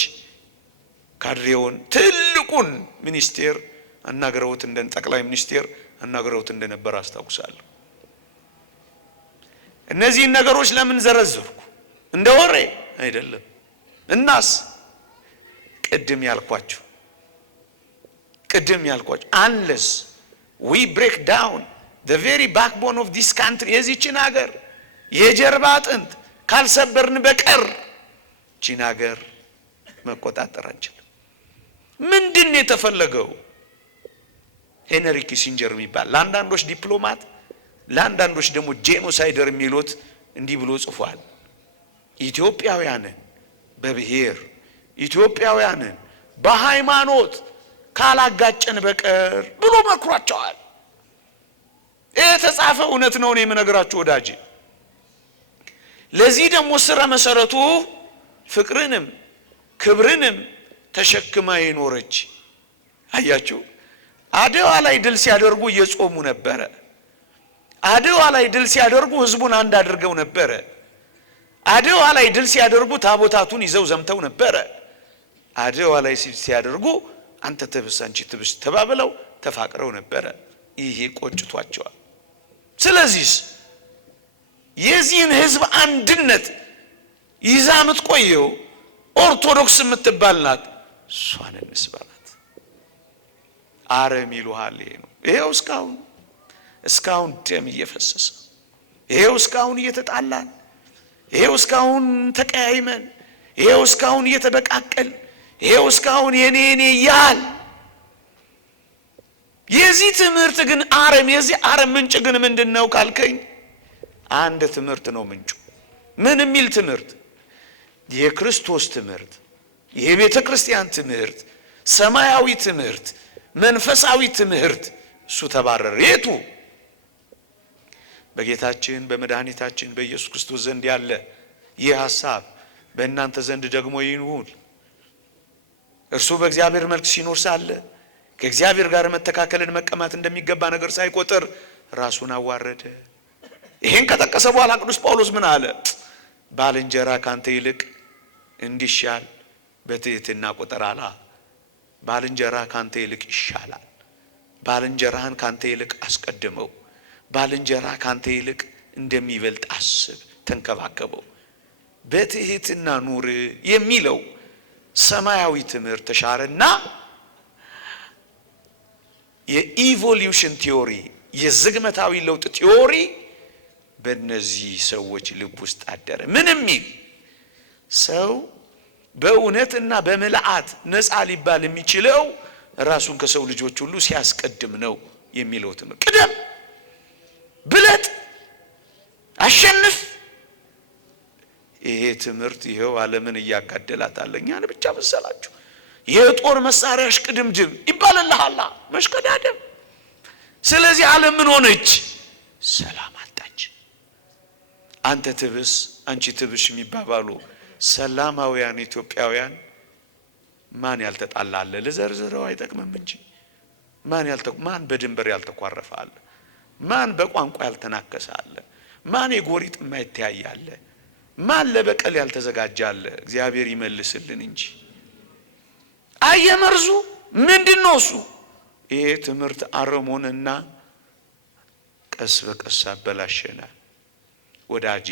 ካድሬውን ትልቁን ሚኒስቴር አናግረውት ጠቅላይ ሚኒስቴር አናግረውት እንደነበር አስታውሳለሁ። እነዚህን ነገሮች ለምን ዘረዘርኩ? እንደ ወሬ አይደለም። እናስ ቅድም ያልኳችሁ unless we break down the very backbone of this country የዚችን ሀገር የጀርባ አጥንት ካልሰበርን በቀር ቺን ሀገር መቆጣጠር አንችልም። ምንድን ነው የተፈለገው? ሄንሪ ኪሲንጀር የሚባል ለአንዳንዶች ዲፕሎማት ለአንዳንዶች ደግሞ ጄኖሳይደር የሚሉት እንዲህ ብሎ ጽፏል። ኢትዮጵያውያንን በብሔር ኢትዮጵያውያንን በሃይማኖት ካላጋጨን በቀር ብሎ መክሯቸዋል። ይሄ የተጻፈ እውነት ነው። እኔ የምነግራችሁ ወዳጄ። ለዚህ ደግሞ ስረ መሰረቱ ፍቅርንም ክብርንም ተሸክማ የኖረች አያችሁ። አድዋ ላይ ድል ሲያደርጉ እየጾሙ ነበረ። አድዋ ላይ ድል ሲያደርጉ ህዝቡን አንድ አድርገው ነበረ። አድዋ ላይ ድል ሲያደርጉ ታቦታቱን ይዘው ዘምተው ነበረ። አድዋ ላይ ሲያደርጉ አንተ ትብስ አንቺ ትብስ ተባብለው ተፋቅረው ነበረ። ይሄ ቆጭቷቸዋል። ስለዚህ የዚህን ህዝብ አንድነት ይዛ የምትቆየው ኦርቶዶክስ የምትባል ናት። እሷን እንስበራት። አረም ይሉሃል። ይሄ ነው። ይሄው እስካሁን ደም እየፈሰሰ ይሄው እስካሁን እየተጣላን ይሄው እስካሁን ተቀያይመን ይሄው እስካሁን እየተበቃቀል ይሄው እስካሁን የኔ ያል የዚህ ትምህርት ግን የዚህ አረም ምንጭ ግን ምንድነው ካልከኝ አንድ ትምህርት ነው ምንጩ። ምን የሚል ትምህርት? የክርስቶስ ትምህርት፣ የቤተ ክርስቲያን ትምህርት፣ ሰማያዊ ትምህርት፣ መንፈሳዊ ትምህርት። እሱ ተባረረ። የቱ? በጌታችን በመድኃኒታችን በኢየሱስ ክርስቶስ ዘንድ ያለ ይህ ሐሳብ በእናንተ ዘንድ ደግሞ ይኑር። እርሱ በእግዚአብሔር መልክ ሲኖር ሳለ ከእግዚአብሔር ጋር መተካከልን መቀማት እንደሚገባ ነገር ሳይቆጥር ራሱን አዋረደ። ይሄን ከጠቀሰ በኋላ ቅዱስ ጳውሎስ ምን አለ? ባልንጀራ ካንተ ይልቅ እንዲሻል በትህትና ቁጠር አለ። ባልንጀራ ካንተ ይልቅ ይሻላል። ባልንጀራህን ካንተ ይልቅ አስቀድመው። ባልንጀራ ካንተ ይልቅ እንደሚበልጥ አስብ፣ ተንከባከበው፣ በትህትና ኑር የሚለው ሰማያዊ ትምህርት ተሻረና የኢቮሉሽን ቲዮሪ የዝግመታዊ ለውጥ ቲዮሪ በእነዚህ ሰዎች ልብ ውስጥ አደረ። ምን የሚል ሰው በእውነትና በምልአት ነፃ ሊባል የሚችለው ራሱን ከሰው ልጆች ሁሉ ሲያስቀድም ነው የሚለው ትምህርት። ቅደም፣ ብለጥ፣ አሸንፍ። ይሄ ትምህርት ይሄው ዓለምን እያጋደላት አለ። እኛን ብቻ መሰላችሁ? የጦር መሳሪያ እሽቅድምድም ይባልልሃል፣ መሽቀዳደም። ስለዚህ ዓለም ምን ሆነች? ሰላም አጣች። አንተ ትብስ አንቺ ትብሽ የሚባባሉ ሰላማውያን ኢትዮጵያውያን ማን ያልተጣላለ? ለዘርዝረው አይጠቅምም እንጂ ማን በድንበር ያልተኳረፈ አለ? ማን በቋንቋ ያልተናከሰ አለ? ማን የጎሪጥ የማይተያይ አለ? ማን ለበቀል ያልተዘጋጀ አለ? እግዚአብሔር ይመልስልን እንጂ። አየመርዙ ምንድነው እሱ? ይሄ ትምህርት አረሞንና ቀስ በቀስ አበላሸናል። ወዳጄ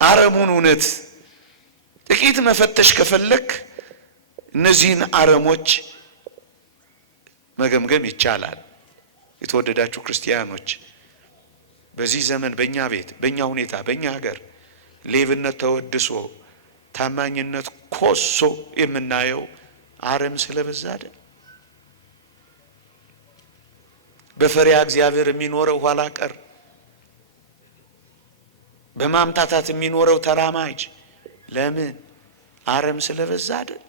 አረሙን እውነት ጥቂት መፈተሽ ከፈለክ እነዚህን አረሞች መገምገም ይቻላል። የተወደዳችሁ ክርስቲያኖች፣ በዚህ ዘመን በእኛ ቤት፣ በእኛ ሁኔታ፣ በእኛ ሀገር ሌብነት ተወድሶ ታማኝነት ኮሶ የምናየው አረም ስለበዛ አይደል? በፈሪያ እግዚአብሔር የሚኖረው ኋላ ቀር፣ በማምታታት የሚኖረው ተራማጅ ለምን? አረም ስለበዛ አይደል?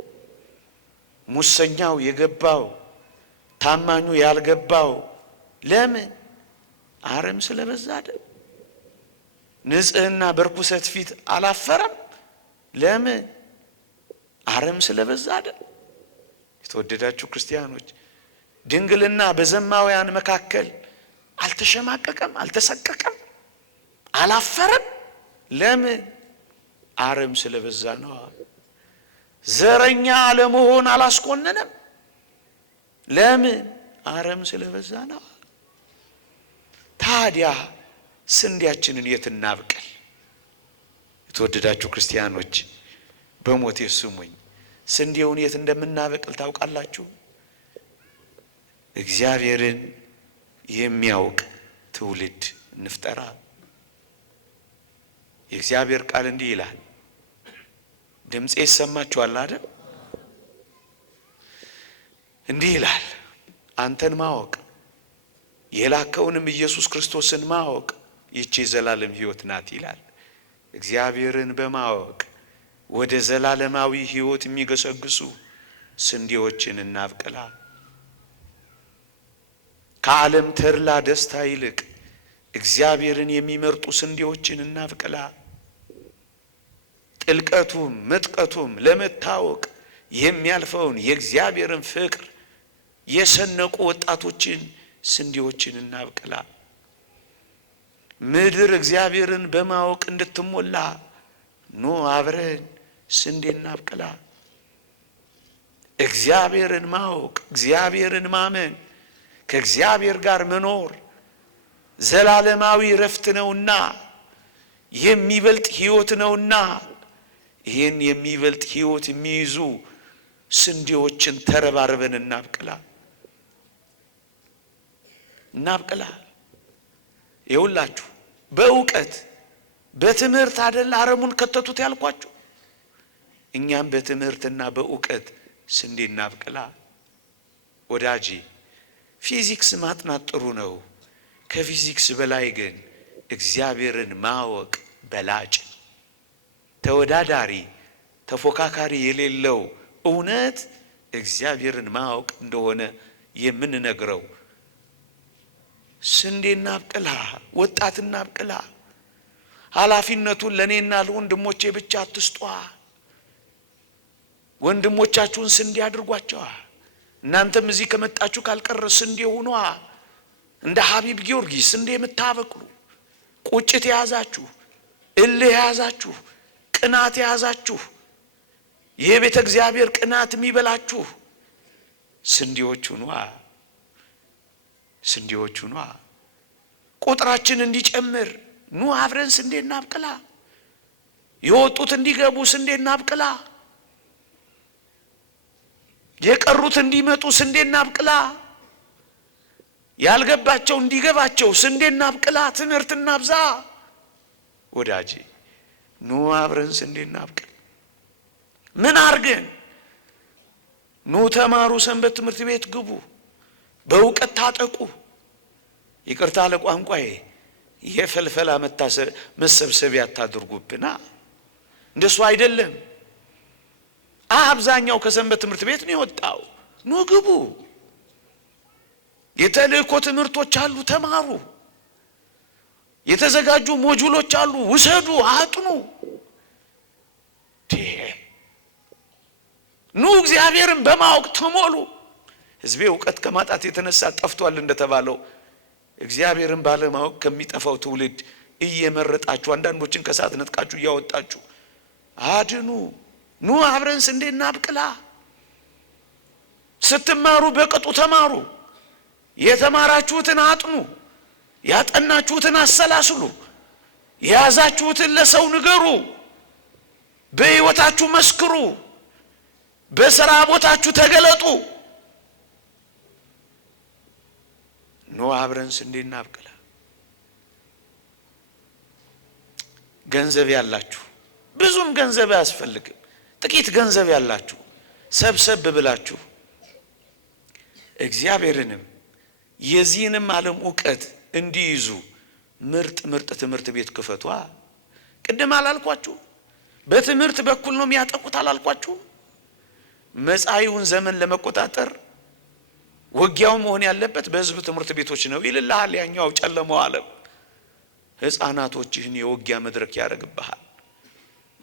ሙሰኛው የገባው ታማኙ ያልገባው ለምን? አረም ስለበዛ አይደል? ንጽህና በርኩሰት ፊት አላፈረም ለምን? አረም ስለበዛ አይደል? የተወደዳችሁ ክርስቲያኖች፣ ድንግልና በዘማውያን መካከል አልተሸማቀቀም፣ አልተሰቀቀም፣ አላፈረም ለምን? አረም ስለበዛ ነው። ዘረኛ አለመሆን አላስቆነነም ለምን? አረም ስለበዛ ነው። ታዲያ ስንዴያችንን የት እናብቅል? የተወደዳችሁ ክርስቲያኖች በሞቴ ስሙኝ፣ ስንዴውን የት እንደምናበቅል ታውቃላችሁ? እግዚአብሔርን የሚያውቅ ትውልድ እንፍጠራ። የእግዚአብሔር ቃል እንዲህ ይላል። ድምጼ ይሰማችኋል አይደል? እንዲህ ይላል፣ አንተን ማወቅ የላከውንም ኢየሱስ ክርስቶስን ማወቅ ይቺ ዘላለም ሕይወት ናት ይላል። እግዚአብሔርን በማወቅ ወደ ዘላለማዊ ሕይወት የሚገሰግሱ ስንዴዎችን እናብቅላ። ከዓለም ተድላ ደስታ ይልቅ እግዚአብሔርን የሚመርጡ ስንዴዎችን እናብቅላ። ጥልቀቱም ምጥቀቱም ለመታወቅ የሚያልፈውን የእግዚአብሔርን ፍቅር የሰነቁ ወጣቶችን ስንዴዎችን እናብቅላ። ምድር እግዚአብሔርን በማወቅ እንድትሞላ ኑ አብረን ስንዴ እናብቅላ። እግዚአብሔርን ማወቅ፣ እግዚአብሔርን ማመን፣ ከእግዚአብሔር ጋር መኖር ዘላለማዊ ረፍት ነውና የሚበልጥ ሕይወት ነውና ይህን የሚበልጥ ሕይወት የሚይዙ ስንዴዎችን ተረባርበን እናብቅላ። ይኸውላችሁ በእውቀት በትምህርት አይደል አረሙን ከተቱት ያልኳችሁ። እኛም በትምህርትና በእውቀት ስንዴ እናብቅላ። ወዳጄ ፊዚክስ ማጥናት ጥሩ ነው። ከፊዚክስ በላይ ግን እግዚአብሔርን ማወቅ በላጭ፣ ተወዳዳሪ ተፎካካሪ የሌለው እውነት እግዚአብሔርን ማወቅ እንደሆነ የምንነግረው። ስንዴ እናብቅላ፣ ወጣት እናብቅላ። ኃላፊነቱን ለእኔና ለወንድሞቼ ብቻ አትስጧ። ወንድሞቻችሁን ስንዴ አድርጓቸዋ። እናንተም እዚህ ከመጣችሁ ካልቀረ ስንዴ ሁኗ። እንደ ሀቢብ ጊዮርጊስ ስንዴ የምታበቅሉ፣ ቁጭት የያዛችሁ፣ እልህ የያዛችሁ፣ ቅናት የያዛችሁ፣ የቤተ እግዚአብሔር ቅናት የሚበላችሁ ስንዴዎች ሁኗ። ስንዴዎች ሁኗ። ቁጥራችን እንዲጨምር ኑ አብረን ስንዴ እናብቅላ። የወጡት እንዲገቡ ስንዴ እናብቅላ። የቀሩት እንዲመጡ ስንዴ እናብቅላ። ያልገባቸው እንዲገባቸው ስንዴ እናብቅላ። ትምህርት እናብዛ። ወዳጄ ኑ አብረን ስንዴ እናብቅል። ምን አርገን? ኑ ተማሩ፣ ሰንበት ትምህርት ቤት ግቡ፣ በእውቀት ታጠቁ። ይቅርታ ለቋንቋዬ የፈልፈላ መሰብሰቢያ አታድርጉብና። እንደሱ አይደለም። አብዛኛው ከሰንበት ትምህርት ቤት ነው የወጣው። ኑ ግቡ። የተልእኮ ትምህርቶች አሉ፣ ተማሩ። የተዘጋጁ ሞጁሎች አሉ፣ ውሰዱ፣ አጥኑ። ኑ እግዚአብሔርን በማወቅ ተሞሉ። ሕዝቤ እውቀት ከማጣት የተነሳ ጠፍቷል እንደተባለው እግዚአብሔርን ባለማወቅ ከሚጠፋው ትውልድ እየመረጣችሁ አንዳንዶችን ከሰዓት ነጥቃችሁ እያወጣችሁ አድኑ። ኑ አብረን ስንዴ እናብቅላ። ስትማሩ በቅጡ ተማሩ። የተማራችሁትን አጥኑ። ያጠናችሁትን አሰላስሉ። የያዛችሁትን ለሰው ንገሩ። በሕይወታችሁ መስክሩ። በሥራ ቦታችሁ ተገለጡ። ኑ አብረን ስንዴ እናብቅላ። ገንዘብ ያላችሁ፣ ብዙም ገንዘብ አያስፈልግም፣ ጥቂት ገንዘብ ያላችሁ ሰብሰብ ብላችሁ እግዚአብሔርንም የዚህንም ዓለም ዕውቀት እንዲይዙ ምርጥ ትምህርት ቤት ክፈቷ። ቅድም አላልኳችሁ? በትምህርት በኩል ነው የሚያጠቁት አላልኳችሁ? መጻኢውን ዘመን ለመቆጣጠር ውጊያው መሆን ያለበት በህዝብ ትምህርት ቤቶች ነው ይልልሃል። ያኛው ጨለማው ዓለም ሕፃናቶችህን የውጊያ መድረክ ያደርግብሃል።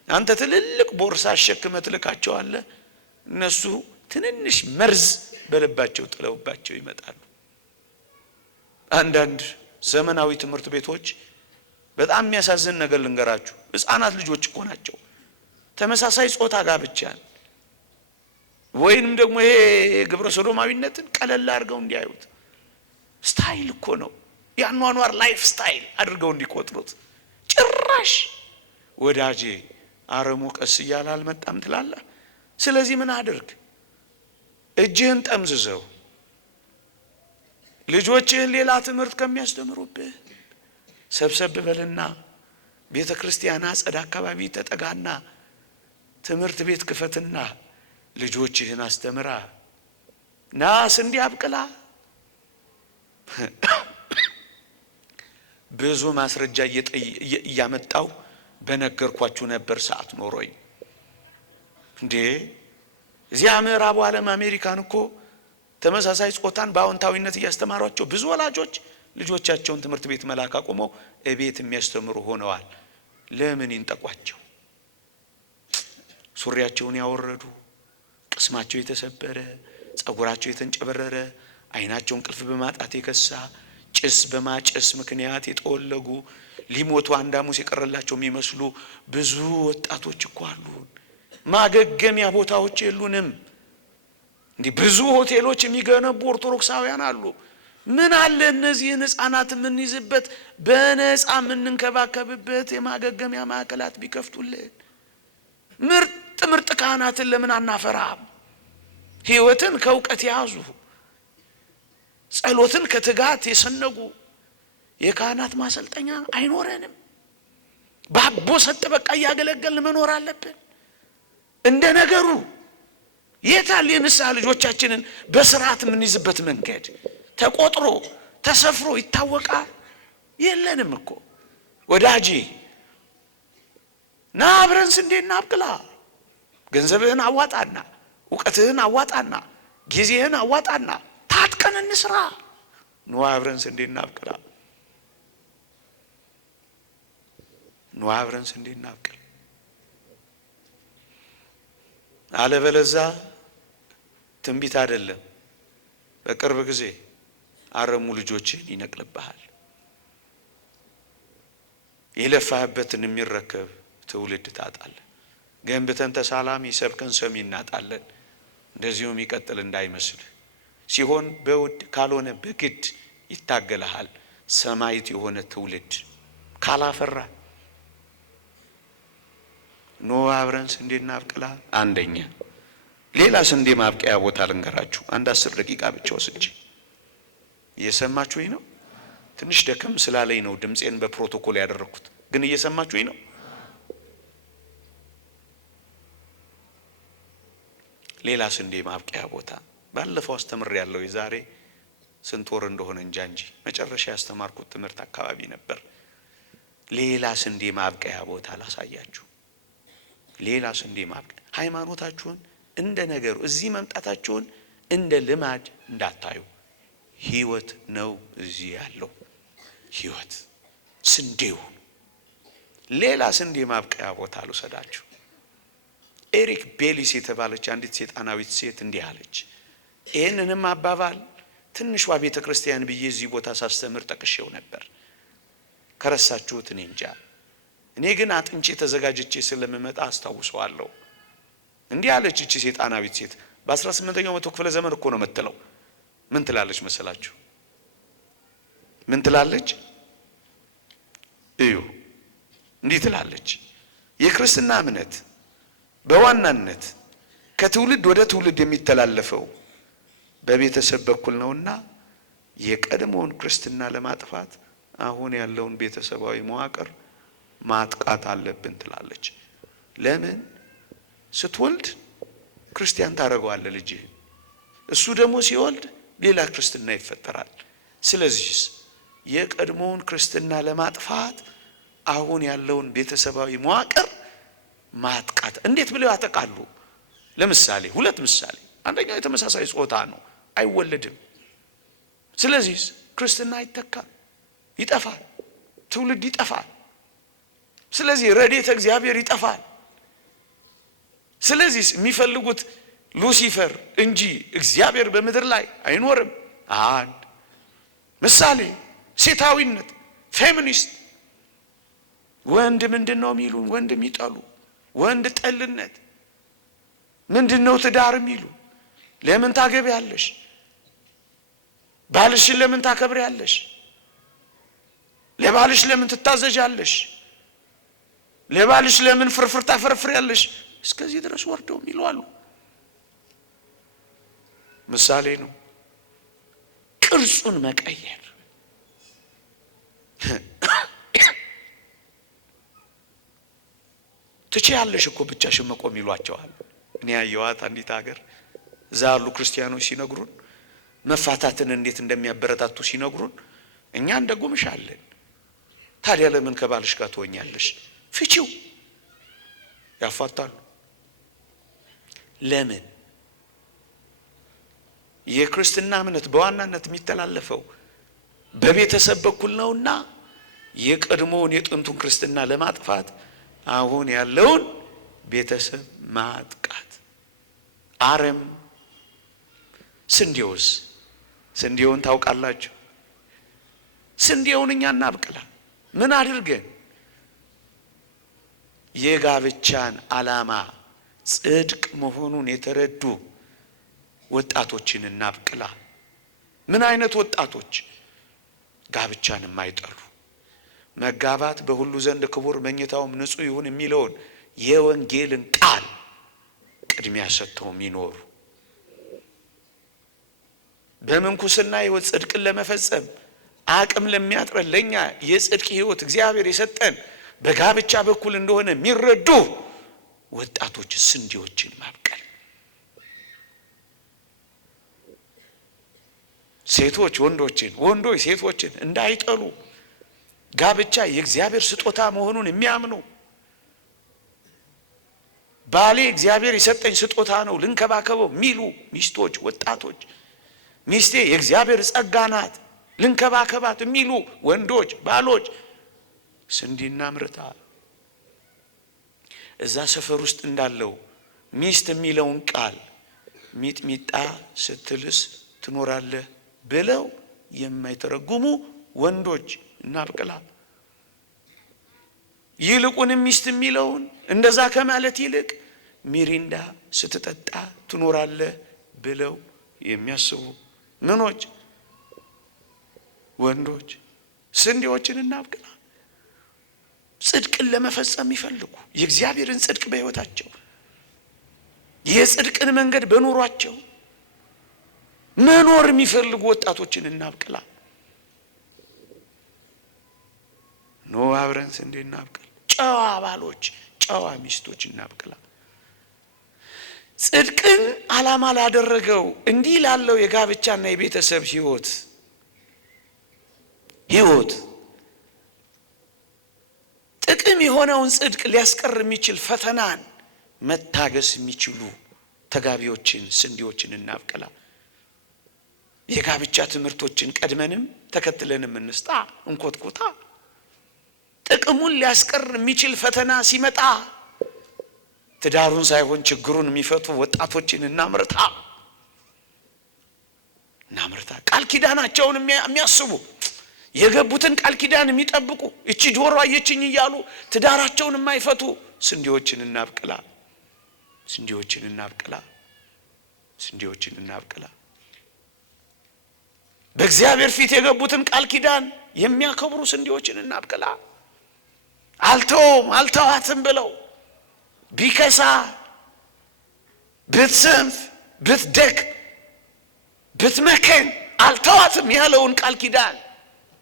አንተ ትልልቅ ቦርሳ ሸክመህ ትልካቸዋለህ። እነሱ ትንንሽ መርዝ በልባቸው ጥለውባቸው ይመጣሉ። አንዳንድ ዘመናዊ ትምህርት ቤቶች በጣም የሚያሳዝን ነገር ልንገራችሁ። ሕፃናት ልጆች እኮ ናቸው። ተመሳሳይ ጾታ ጋብቻን ወይንም ደግሞ ይሄ ግብረ ሰዶማዊነትን ቀለል አድርገው እንዲያዩት ስታይል እኮ ነው፣ ያኗኗር ላይፍ ስታይል አድርገው እንዲቆጥሩት። ጭራሽ ወዳጄ አረሙ ቀስ እያለ አልመጣም ትላለህ። ስለዚህ ምን አድርግ? እጅህን ጠምዝዘው ልጆችህን ሌላ ትምህርት ከሚያስተምሩብህ ሰብሰብ በልና ቤተ ክርስቲያን አጸድ አካባቢ ተጠጋና ትምህርት ቤት ክፈትና ልጆችህን አስተምራ ናስ እንዲያብቅላ። ብዙ ማስረጃ እያመጣው በነገርኳችሁ ነበር ሰዓት ኖሮኝ። እንዴ እዚያ ምዕራቡ ዓለም አሜሪካን እኮ ተመሳሳይ ጾታን በአዎንታዊነት እያስተማሯቸው ብዙ ወላጆች ልጆቻቸውን ትምህርት ቤት መላክ አቁመው እቤት የሚያስተምሩ ሆነዋል። ለምን ይንጠቋቸው? ሱሪያቸውን ያወረዱ፣ ቅስማቸው የተሰበረ፣ ጸጉራቸው የተንጨበረረ፣ አይናቸው እንቅልፍ በማጣት የከሳ፣ ጭስ በማጨስ ምክንያት የተወለጉ፣ ሊሞቱ አንድ ሐሙስ የቀረላቸው የሚመስሉ ብዙ ወጣቶች እኮ አሉ። ማገገሚያ ቦታዎች የሉንም። እንዲህ ብዙ ሆቴሎች የሚገነቡ ኦርቶዶክሳውያን አሉ። ምን አለ እነዚህን ሕፃናት የምንይዝበት በነፃ የምንንከባከብበት የማገገሚያ ማዕከላት ቢከፍቱልን። ምርጥ ካህናትን ለምን አናፈራም? ሕይወትን ከእውቀት የያዙ ጸሎትን ከትጋት የሰነጉ የካህናት ማሰልጠኛ አይኖረንም? ባቦ ሰጥ በቃ እያገለገልን መኖር አለብን። እንደ ነገሩ የታል የንስሐ ልጆቻችንን በስርዓት የምንይዝበት መንገድ? ተቆጥሮ ተሰፍሮ ይታወቃል? የለንም እኮ ወዳጄ። ና አብረን ስንዴ እናብቅላ። ገንዘብህን አዋጣና፣ እውቀትህን አዋጣና፣ ጊዜህን አዋጣና ታጥቀን እንስራ። ኑ አብረን ስንዴ እናብቅላ። ኑ አብረን ስንዴ እናብቅል። አለበለዛ ትንቢት አይደለም በቅርብ ጊዜ አረሙ ልጆችን ይነቅልብሃል። የለፋህበትን የሚረከብ ትውልድ ታጣለህ። ገንብተን ተሳላሚ ሰብከን ሰሚ እናጣለን። እንደዚሁም ይቀጥል እንዳይመስልህ። ሲሆን በውድ ካልሆነ በግድ ይታገልሃል። ሰማይት የሆነ ትውልድ ካላፈራ ኖ አብረን ስንዴ እናብቅላ። አንደኛ ሌላ ስንዴ ማብቀያ ቦታ ልንገራችሁ። አንድ 10 ደቂቃ ብቻ ወስጄ እየሰማችሁኝ ነው? ትንሽ ደከም ስላለኝ ነው ድምጼን በፕሮቶኮል ያደረኩት፣ ግን እየሰማችሁኝ ነው? ሌላ ስንዴ ማብቀያ ቦታ ባለፈው አስተምር ያለው የዛሬ ስንት ወር እንደሆነ እንጂ መጨረሻ ያስተማርኩት ትምህርት አካባቢ ነበር። ሌላ ስንዴ ማብቀያ ቦታ ላሳያችሁ። ሌላ ስንዴ ማብቀያ። ሃይማኖታችሁን እንደ ነገሩ እዚህ መምጣታችሁን እንደ ልማድ እንዳታዩ። ህይወት ነው እዚህ ያለው ህይወት። ስንዴው ሌላ ስንዴ ማብቀያ ቦታ ልውሰዳችሁ። ኤሪክ ቤሊስ የተባለች አንዲት ሰይጣናዊት ሴት እንዲህ አለች። ይህንንም አባባል ትንሿ ቤተ ክርስቲያን ብዬ እዚህ ቦታ ሳስተምር ጠቅሼው ነበር። ከረሳችሁት እኔ እንጃ። እኔ ግን አጥንቼ ተዘጋጅቼ ስለምመጣ አስታውሰዋለሁ። እንዲህ አለች እቺ ሰይጣናዊት ሴት። በ18ኛው መቶ ክፍለ ዘመን እኮ ነው የምትለው። ምን ትላለች መሰላችሁ? ምን ትላለች? እዩ፣ እንዲህ ትላለች። የክርስትና እምነት በዋናነት ከትውልድ ወደ ትውልድ የሚተላለፈው በቤተሰብ በኩል ነውና የቀድሞውን ክርስትና ለማጥፋት አሁን ያለውን ቤተሰባዊ መዋቅር ማጥቃት አለብን ትላለች። ለምን? ስትወልድ ክርስቲያን ታደርገዋለህ ልጅህን። እሱ ደግሞ ሲወልድ ሌላ ክርስትና ይፈጠራል። ስለዚህ የቀድሞውን ክርስትና ለማጥፋት አሁን ያለውን ቤተሰባዊ መዋቅር ማጥቃት እንዴት ብለው ያጠቃሉ? ለምሳሌ ሁለት ምሳሌ። አንደኛው የተመሳሳይ ጾታ ነው፣ አይወለድም። ስለዚህ ክርስትና ይተካል፣ ይጠፋል፣ ትውልድ ይጠፋል። ስለዚህ ረድኤተ እግዚአብሔር ይጠፋል። ስለዚህ የሚፈልጉት ሉሲፈር እንጂ እግዚአብሔር በምድር ላይ አይኖርም። አንድ ምሳሌ ሴታዊነት፣ ፌሚኒስት፣ ወንድ ምንድነው የሚሉ ወንድ የሚጠሉ ወንድ ጠልነት፣ ምንድነው ትዳር የሚሉ ለምን ታገቢያለሽ? ባልሽን ለምን ታከብሪያለሽ? ለባልሽ ለምን ትታዘዣለሽ? ለባልሽ ለምን ፍርፍር ታፈርፍሪያለሽ? እስከዚህ ድረስ ወርደው የሚሉ አሉ። ምሳሌ ነው። ቅርጹን መቀየር ትችያለሽ እኮ ብቻሽን መቆም ይሏቸዋል። እኔ ያየኋት አንዲት ሀገር እዛ ያሉ ክርስቲያኖች ሲነግሩን መፋታትን እንዴት እንደሚያበረታቱ ሲነግሩን እኛ እንደጎምሻለን። ታዲያ ለምን ከባልሽ ጋር ትሆኛለሽ? ፍቺው። ያፋታሉ። ለምን? የክርስትና እምነት በዋናነት የሚተላለፈው በቤተሰብ በኩል ነውና የቀድሞውን የጥንቱን ክርስትና ለማጥፋት አሁን ያለውን ቤተሰብ ማጥቃት። አረም ስንዴውስ? ስንዴውን ታውቃላችሁ? ስንዴውን እኛ እናብቅላ። ምን አድርገን? የጋብቻን ዓላማ ጽድቅ መሆኑን የተረዱ ወጣቶችን እናብቅላ። ምን አይነት ወጣቶች? ጋብቻን የማይጠሉ፣ መጋባት በሁሉ ዘንድ ክቡር መኝታውም ንጹሕ ይሁን የሚለውን የወንጌልን ቃል ቅድሚያ ሰጥተው የሚኖሩ፣ በምንኩስና ሕይወት ጽድቅን ለመፈጸም አቅም ለሚያጥረን ለኛ የጽድቅ ሕይወት እግዚአብሔር የሰጠን በጋብቻ በኩል እንደሆነ የሚረዱ ወጣቶች ስንዴዎችን ማብቀል። ሴቶች ወንዶችን፣ ወንዶች ሴቶችን እንዳይጠሉ ጋብቻ የእግዚአብሔር ስጦታ መሆኑን የሚያምኑ፣ ባሌ እግዚአብሔር የሰጠኝ ስጦታ ነው ልንከባከበው የሚሉ ሚስቶች፣ ወጣቶች፣ ሚስቴ የእግዚአብሔር ጸጋ ናት ልንከባከባት የሚሉ ወንዶች፣ ባሎች ስንዴና ምርታ እዛ ሰፈር ውስጥ እንዳለው ሚስት የሚለውን ቃል ሚጥሚጣ ስትልስ ትኖራለህ ብለው የማይተረጉሙ ወንዶች እናብቅላ። ይልቁንም ሚስት የሚለውን እንደዛ ከማለት ይልቅ ሚሪንዳ ስትጠጣ ትኖራለህ ብለው የሚያስቡ ምኖች? ወንዶች ስንዴዎችን እናብቅላ። ጽድቅን ለመፈጸም ይፈልጉ፣ የእግዚአብሔርን ጽድቅ በሕይወታቸው፣ የጽድቅን መንገድ በኑሯቸው መኖር የሚፈልጉ ወጣቶችን እናብቅላ። ኖ አብረን ስንዴ እናብቅል። ጨዋ ባሎች፣ ጨዋ ሚስቶች እናብቅላ። ጽድቅን ዓላማ ላደረገው እንዲህ ላለው የጋብቻና የቤተሰብ ሕይወት ጥቅም የሆነውን ጽድቅ ሊያስቀር የሚችል ፈተናን መታገስ የሚችሉ ተጋቢዎችን፣ ስንዴዎችን እናብቅላ። የጋብቻ ትምህርቶችን ቀድመንም ተከትለንም እንስጣ፣ እንኮትኩታ። ጥቅሙን ሊያስቀር የሚችል ፈተና ሲመጣ ትዳሩን ሳይሆን ችግሩን የሚፈቱ ወጣቶችን እናምርታ። ቃል ኪዳናቸውን የሚያስቡ፣ የገቡትን ቃል ኪዳን የሚጠብቁ፣ እቺ ዶሮ አየችኝ እያሉ ትዳራቸውን የማይፈቱ ስንዴዎችን እናብቅላ። በእግዚአብሔር ፊት የገቡትን ቃል ኪዳን የሚያከብሩ ስንዴዎችን እናብቅላ። አልተውም አልተዋትም ብለው ቢከሳ፣ ብትሰንፍ፣ ብትደቅ፣ ብትመከን አልተዋትም ያለውን ቃል ኪዳን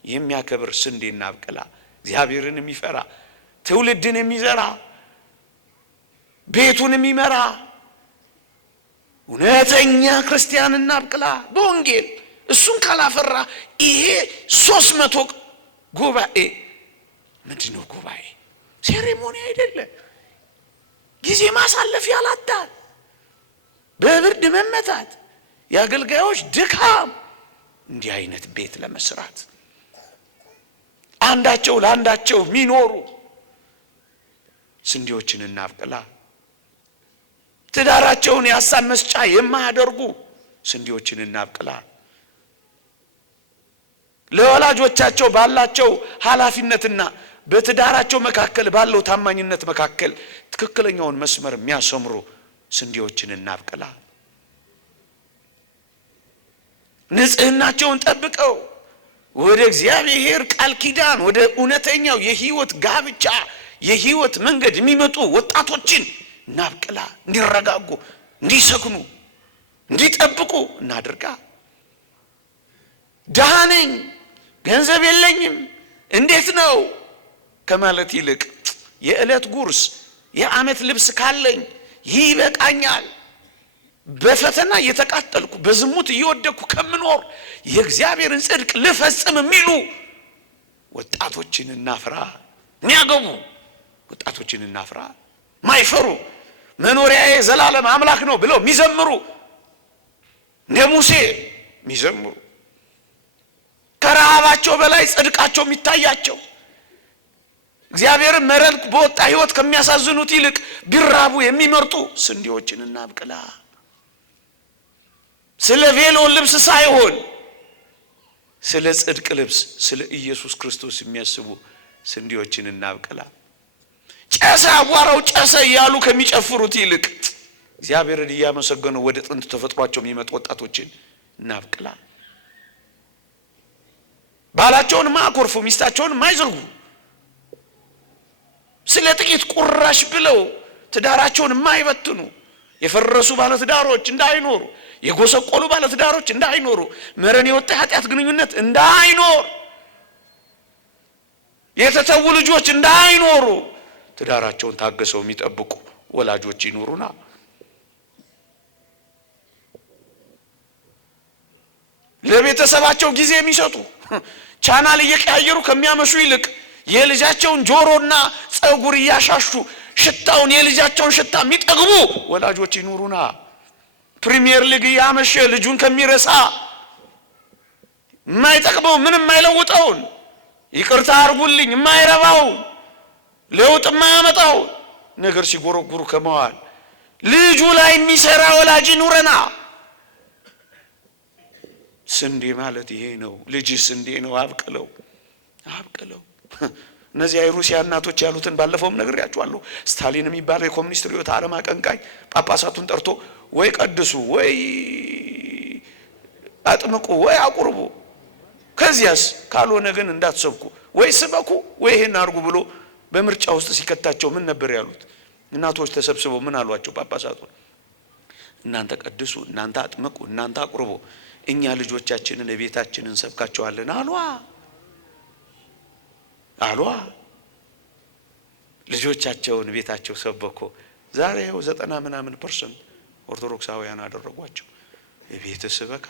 የሚያከብር ስንዴ እናብቅላ። እግዚአብሔርን የሚፈራ ትውልድን የሚዘራ ቤቱን የሚመራ እውነተኛ ክርስቲያን እናብቅላ በወንጌል። እሱን ካላፈራ ይሄ 300 ጉባኤ ምንድነው? ጉባኤ ሴሬሞኒ አይደለም። ጊዜ ማሳለፍ ያላጣል፣ በብርድ መመታት፣ የአገልጋዮች ድካም። እንዲህ አይነት ቤት ለመስራት አንዳቸው ለአንዳቸው የሚኖሩ ስንዴዎችን እናብቅላ። ትዳራቸውን የሀሳብ መስጫ የማያደርጉ ስንዴዎችን እናብቅላ። ለወላጆቻቸው ባላቸው ኃላፊነትና በትዳራቸው መካከል ባለው ታማኝነት መካከል ትክክለኛውን መስመር የሚያሰምሩ ስንዴዎችን እናብቅላ። ንጽህናቸውን ጠብቀው ወደ እግዚአብሔር ቃል ኪዳን ወደ እውነተኛው የህይወት ጋብቻ የህይወት መንገድ የሚመጡ ወጣቶችን እናብቅላ። እንዲረጋጉ፣ እንዲሰክኑ፣ እንዲጠብቁ እናድርጋ። ደሃ ነኝ፣ ገንዘብ የለኝም፣ እንዴት ነው ከማለት ይልቅ የዕለት ጉርስ የዓመት ልብስ ካለኝ ይበቃኛል፣ በፈተና እየተቃጠልኩ በዝሙት እየወደኩ ከምኖር የእግዚአብሔርን ጽድቅ ልፈጽም የሚሉ ወጣቶችን እናፍራ። የሚያገቡ ወጣቶችን እናፍራ። ማይፈሩ መኖሪያዬ ዘላለም አምላክ ነው ብለው የሚዘምሩ እንደ ሙሴ የሚዘምሩ ከረሃባቸው በላይ ጽድቃቸው የሚታያቸው እግዚአብሔርን መረቅ በወጣ ህይወት ከሚያሳዝኑት ይልቅ ቢራቡ የሚመርጡ ስንዴዎችን እናብቅላ። ስለ ቬሎ ልብስ ሳይሆን ስለ ጽድቅ ልብስ ስለ ኢየሱስ ክርስቶስ የሚያስቡ ስንዴዎችን እናብቅላ። ጨሰ አቧራው ጨሰ እያሉ ከሚጨፍሩት ይልቅ እግዚአብሔርን እያመሰገኑ ወደ ጥንት ተፈጥሯቸው የሚመጡ ወጣቶችን እናብቅላ። ባላቸውን ማያኮርፉ፣ ሚስታቸውን ማይዘርጉ፣ ስለ ጥቂት ቁራሽ ብለው ትዳራቸውን ማይበትኑ የፈረሱ ባለትዳሮች እንዳይኖሩ፣ የጎሰቆሉ ባለትዳሮች እንዳይኖሩ፣ መረን የወጣ ኃጢአት ግንኙነት እንዳይኖር፣ የተተዉ ልጆች እንዳይኖሩ ትዳራቸውን ታገሰው የሚጠብቁ ወላጆች ይኖሩና ለቤተሰባቸው ጊዜ የሚሰጡ ቻናል እየቀያየሩ ከሚያመሹ ይልቅ የልጃቸውን ጆሮና ጸጉር እያሻሹ ሽታውን የልጃቸውን ሽታ የሚጠግቡ ወላጆች ይኖሩና ፕሪሚየር ሊግ ያመሸ ልጁን ከሚረሳ የማይጠቅመው ምንም የማይለውጠውን ይቅርታ አርጉልኝ የማይረባው ለውጥ የማያመጣው ነገር ሲጎረጉሩ ከመዋል ልጁ ላይ የሚሰራ ወላጅ ይኑረና። ስንዴ ማለት ይሄ ነው። ልጅ ስንዴ ነው። አብቅለው አብቅለው። እነዚህ የሩሲያ እናቶች ያሉትን ባለፈውም ነግሬያችኋለሁ። ስታሊን የሚባለው የኮሙኒስት ርዕዮተ ዓለም አቀንቃኝ ጳጳሳቱን ጠርቶ ወይ ቀድሱ፣ ወይ አጥምቁ፣ ወይ አቁርቡ፣ ከዚያስ ካልሆነ ግን እንዳትሰብኩ፣ ወይ ስበኩ፣ ወይ ይሄን አርጉ ብሎ በምርጫ ውስጥ ሲከታቸው ምን ነበር ያሉት? እናቶች ተሰብስበው ምን አሏቸው? ጳጳሳቱን እናንተ ቀድሱ፣ እናንተ አጥምቁ፣ እናንተ አቁርቡ፣ እኛ ልጆቻችንን ቤታችንን እንሰብካቸዋለን አሏ። ልጆቻቸውን ቤታቸው ሰበኮ። ዛሬ 90% ኦርቶዶክሳውያን አደረጓቸው። ቤተ ስበካ፣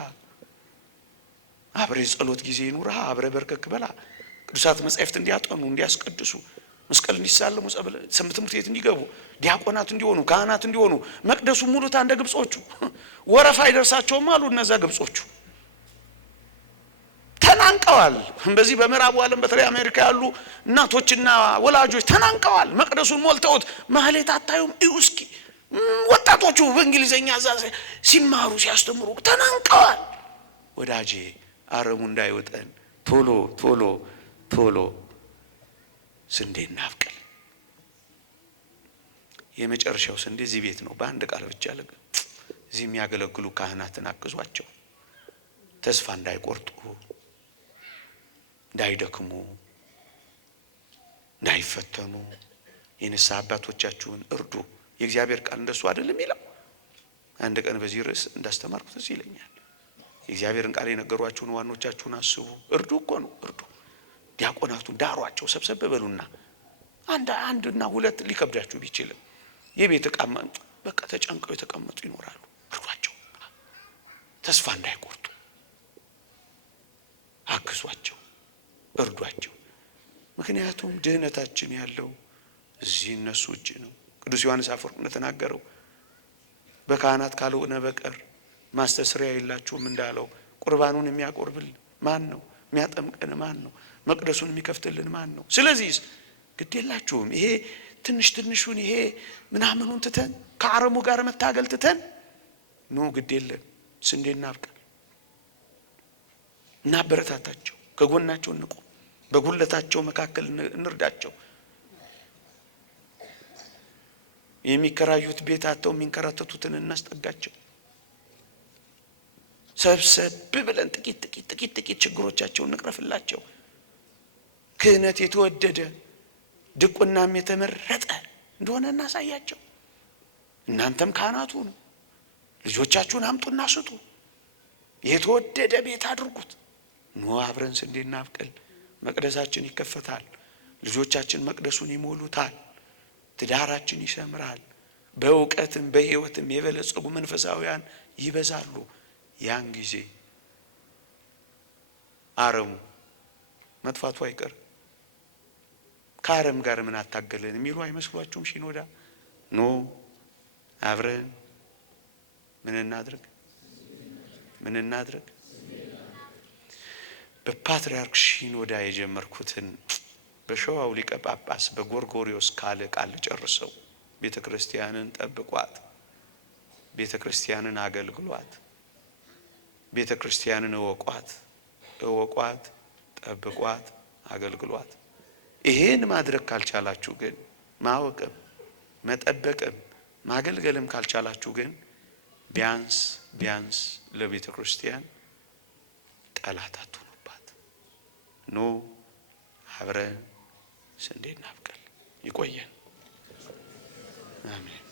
አብረ ጸሎት ጊዜ ይኑራ፣ አብረ በርከክ በላ፣ ቅዱሳት መጻሕፍት እንዲያጠኑ እንዲያስቀድሱ፣ መስቀል እንዲሳለሙ፣ ሰንበት ትምህርት ቤት እንዲገቡ፣ ዲያቆናት እንዲሆኑ፣ ካህናት እንዲሆኑ፣ መቅደሱ ሙሉታ እንደ ግብጾቹ ወረፋ አይደርሳቸውም አሉ። እነዛ ግብጾቹ ተናንቀዋል። በዚህ በምዕራቡ ዓለም በተለይ አሜሪካ ያሉ እናቶችና ወላጆች ተናንቀዋል። መቅደሱን ሞልተውት ማህሌት አታዩም? እስኪ ወጣቶቹ በእንግሊዘኛ ሲማሩ ሲያስተምሩ ተናንቀዋል። ወዳጄ አረሙ እንዳይወጠን ቶሎ ቶሎ ቶሎ ስንዴ እናብቅል። የመጨረሻው ስንዴ እዚህ ቤት ነው። በአንድ ቃል ብቻ እዚህ የሚያገለግሉ ካህናትን አግዟቸው፣ ተስፋ እንዳይቆርጡ፣ እንዳይደክሙ፣ እንዳይፈተኑ የንስሐ አባቶቻችሁን እርዱ። የእግዚአብሔር ቃል እንደሱ አይደለም ይላል። አንድ ቀን በዚህ ርዕስ እንዳስተማርኩት እዚህ ይለኛል። የእግዚአብሔርን ቃል የነገሯችሁን ዋኖቻችሁን አስቡ። እርዱ እኮ ነው፣ እርዱ። ዲያቆናቱን ዳሯቸው፣ ሰብሰብ በሉና አንድና ሁለት ሊከብዳችሁ ቢችልም የቤት ዕቃ በቃ ተጨንቀው የተቀመጡ ይኖራሉ። እርዷቸው። ተስፋ እንዳይቆርጡ አግዟቸው፣ እርዷቸው። ምክንያቱም ድህነታችን ያለው እዚህ እነሱ እጅ ነው። ቅዱስ ዮሐንስ አፈወርቅ እንደተናገረው በካህናት ካልሆነ በቀር ማስተስሪያ የላችሁም እንዳለው ቁርባኑን የሚያቆርብል ማን ነው? የሚያጠምቀን ማን ነው? መቅደሱን የሚከፍትልን ማን ነው? ስለዚህ ግድ የላችሁም ይሄ ትንሽ ትንሹን ይሄ ምናምኑን ትተን ከአረሙ ጋር መታገል ትተን ግድ የለን ስንዴ እናብቀል፣ እናበረታታቸው፣ ከጎናቸው እንቁም፣ በጉለታቸው መካከል እንርዳቸው። የሚከራዩት ቤት አጥተው የሚንከራተቱትን እናስጠጋቸው። ሰብሰብ ብለን ጥቂት ችግሮቻቸውን እንቅረፍላቸው። ክህነት የተወደደ ድቁናም የተመረጠ እንደሆነ እናሳያቸው። እናንተም ካህናቱ ነው፣ ልጆቻችሁን አምጡና ስጡ፣ የተወደደ ቤት አድርጉት። አብረን ስንዴ እናብቅል፣ መቅደሳችን ይከፈታል፣ ልጆቻችን መቅደሱን ይሞሉታል፣ ትዳራችን ይሰምራል፣ በእውቀትም በሕይወትም የበለጸጉ መንፈሳውያን ይበዛሉ። ያን ጊዜ አረሙ መጥፋቱ አይቀርም። ከአረም ጋር ምን አታገለን የሚሉ አይመስሏችሁም? ሲኖዳ አብረን ምን እናድርግ? በፓትርያርክ ሲኖዳ የጀመርኩትን በሸዋው ሊቀ ጳጳስ በጎርጎሪዮስ ካለ ቃል ጨርሰው ቤተ ክርስቲያንን ጠብቋት፣ ቤተ ክርስቲያንን አገልግሏት፣ ቤተ ክርስቲያንን እወቋት፣ ጠብቋት፣ አገልግሏት። ይሄን ማድረግ ካልቻላችሁ ግን ማወቅም መጠበቅም ማገልገልም ካልቻላችሁ ግን ቢያንስ ለቤተ ክርስቲያን ጠላት አትሁኑባት። አብረን ስንዴ እናብቅል። ይቆየን። አሜን።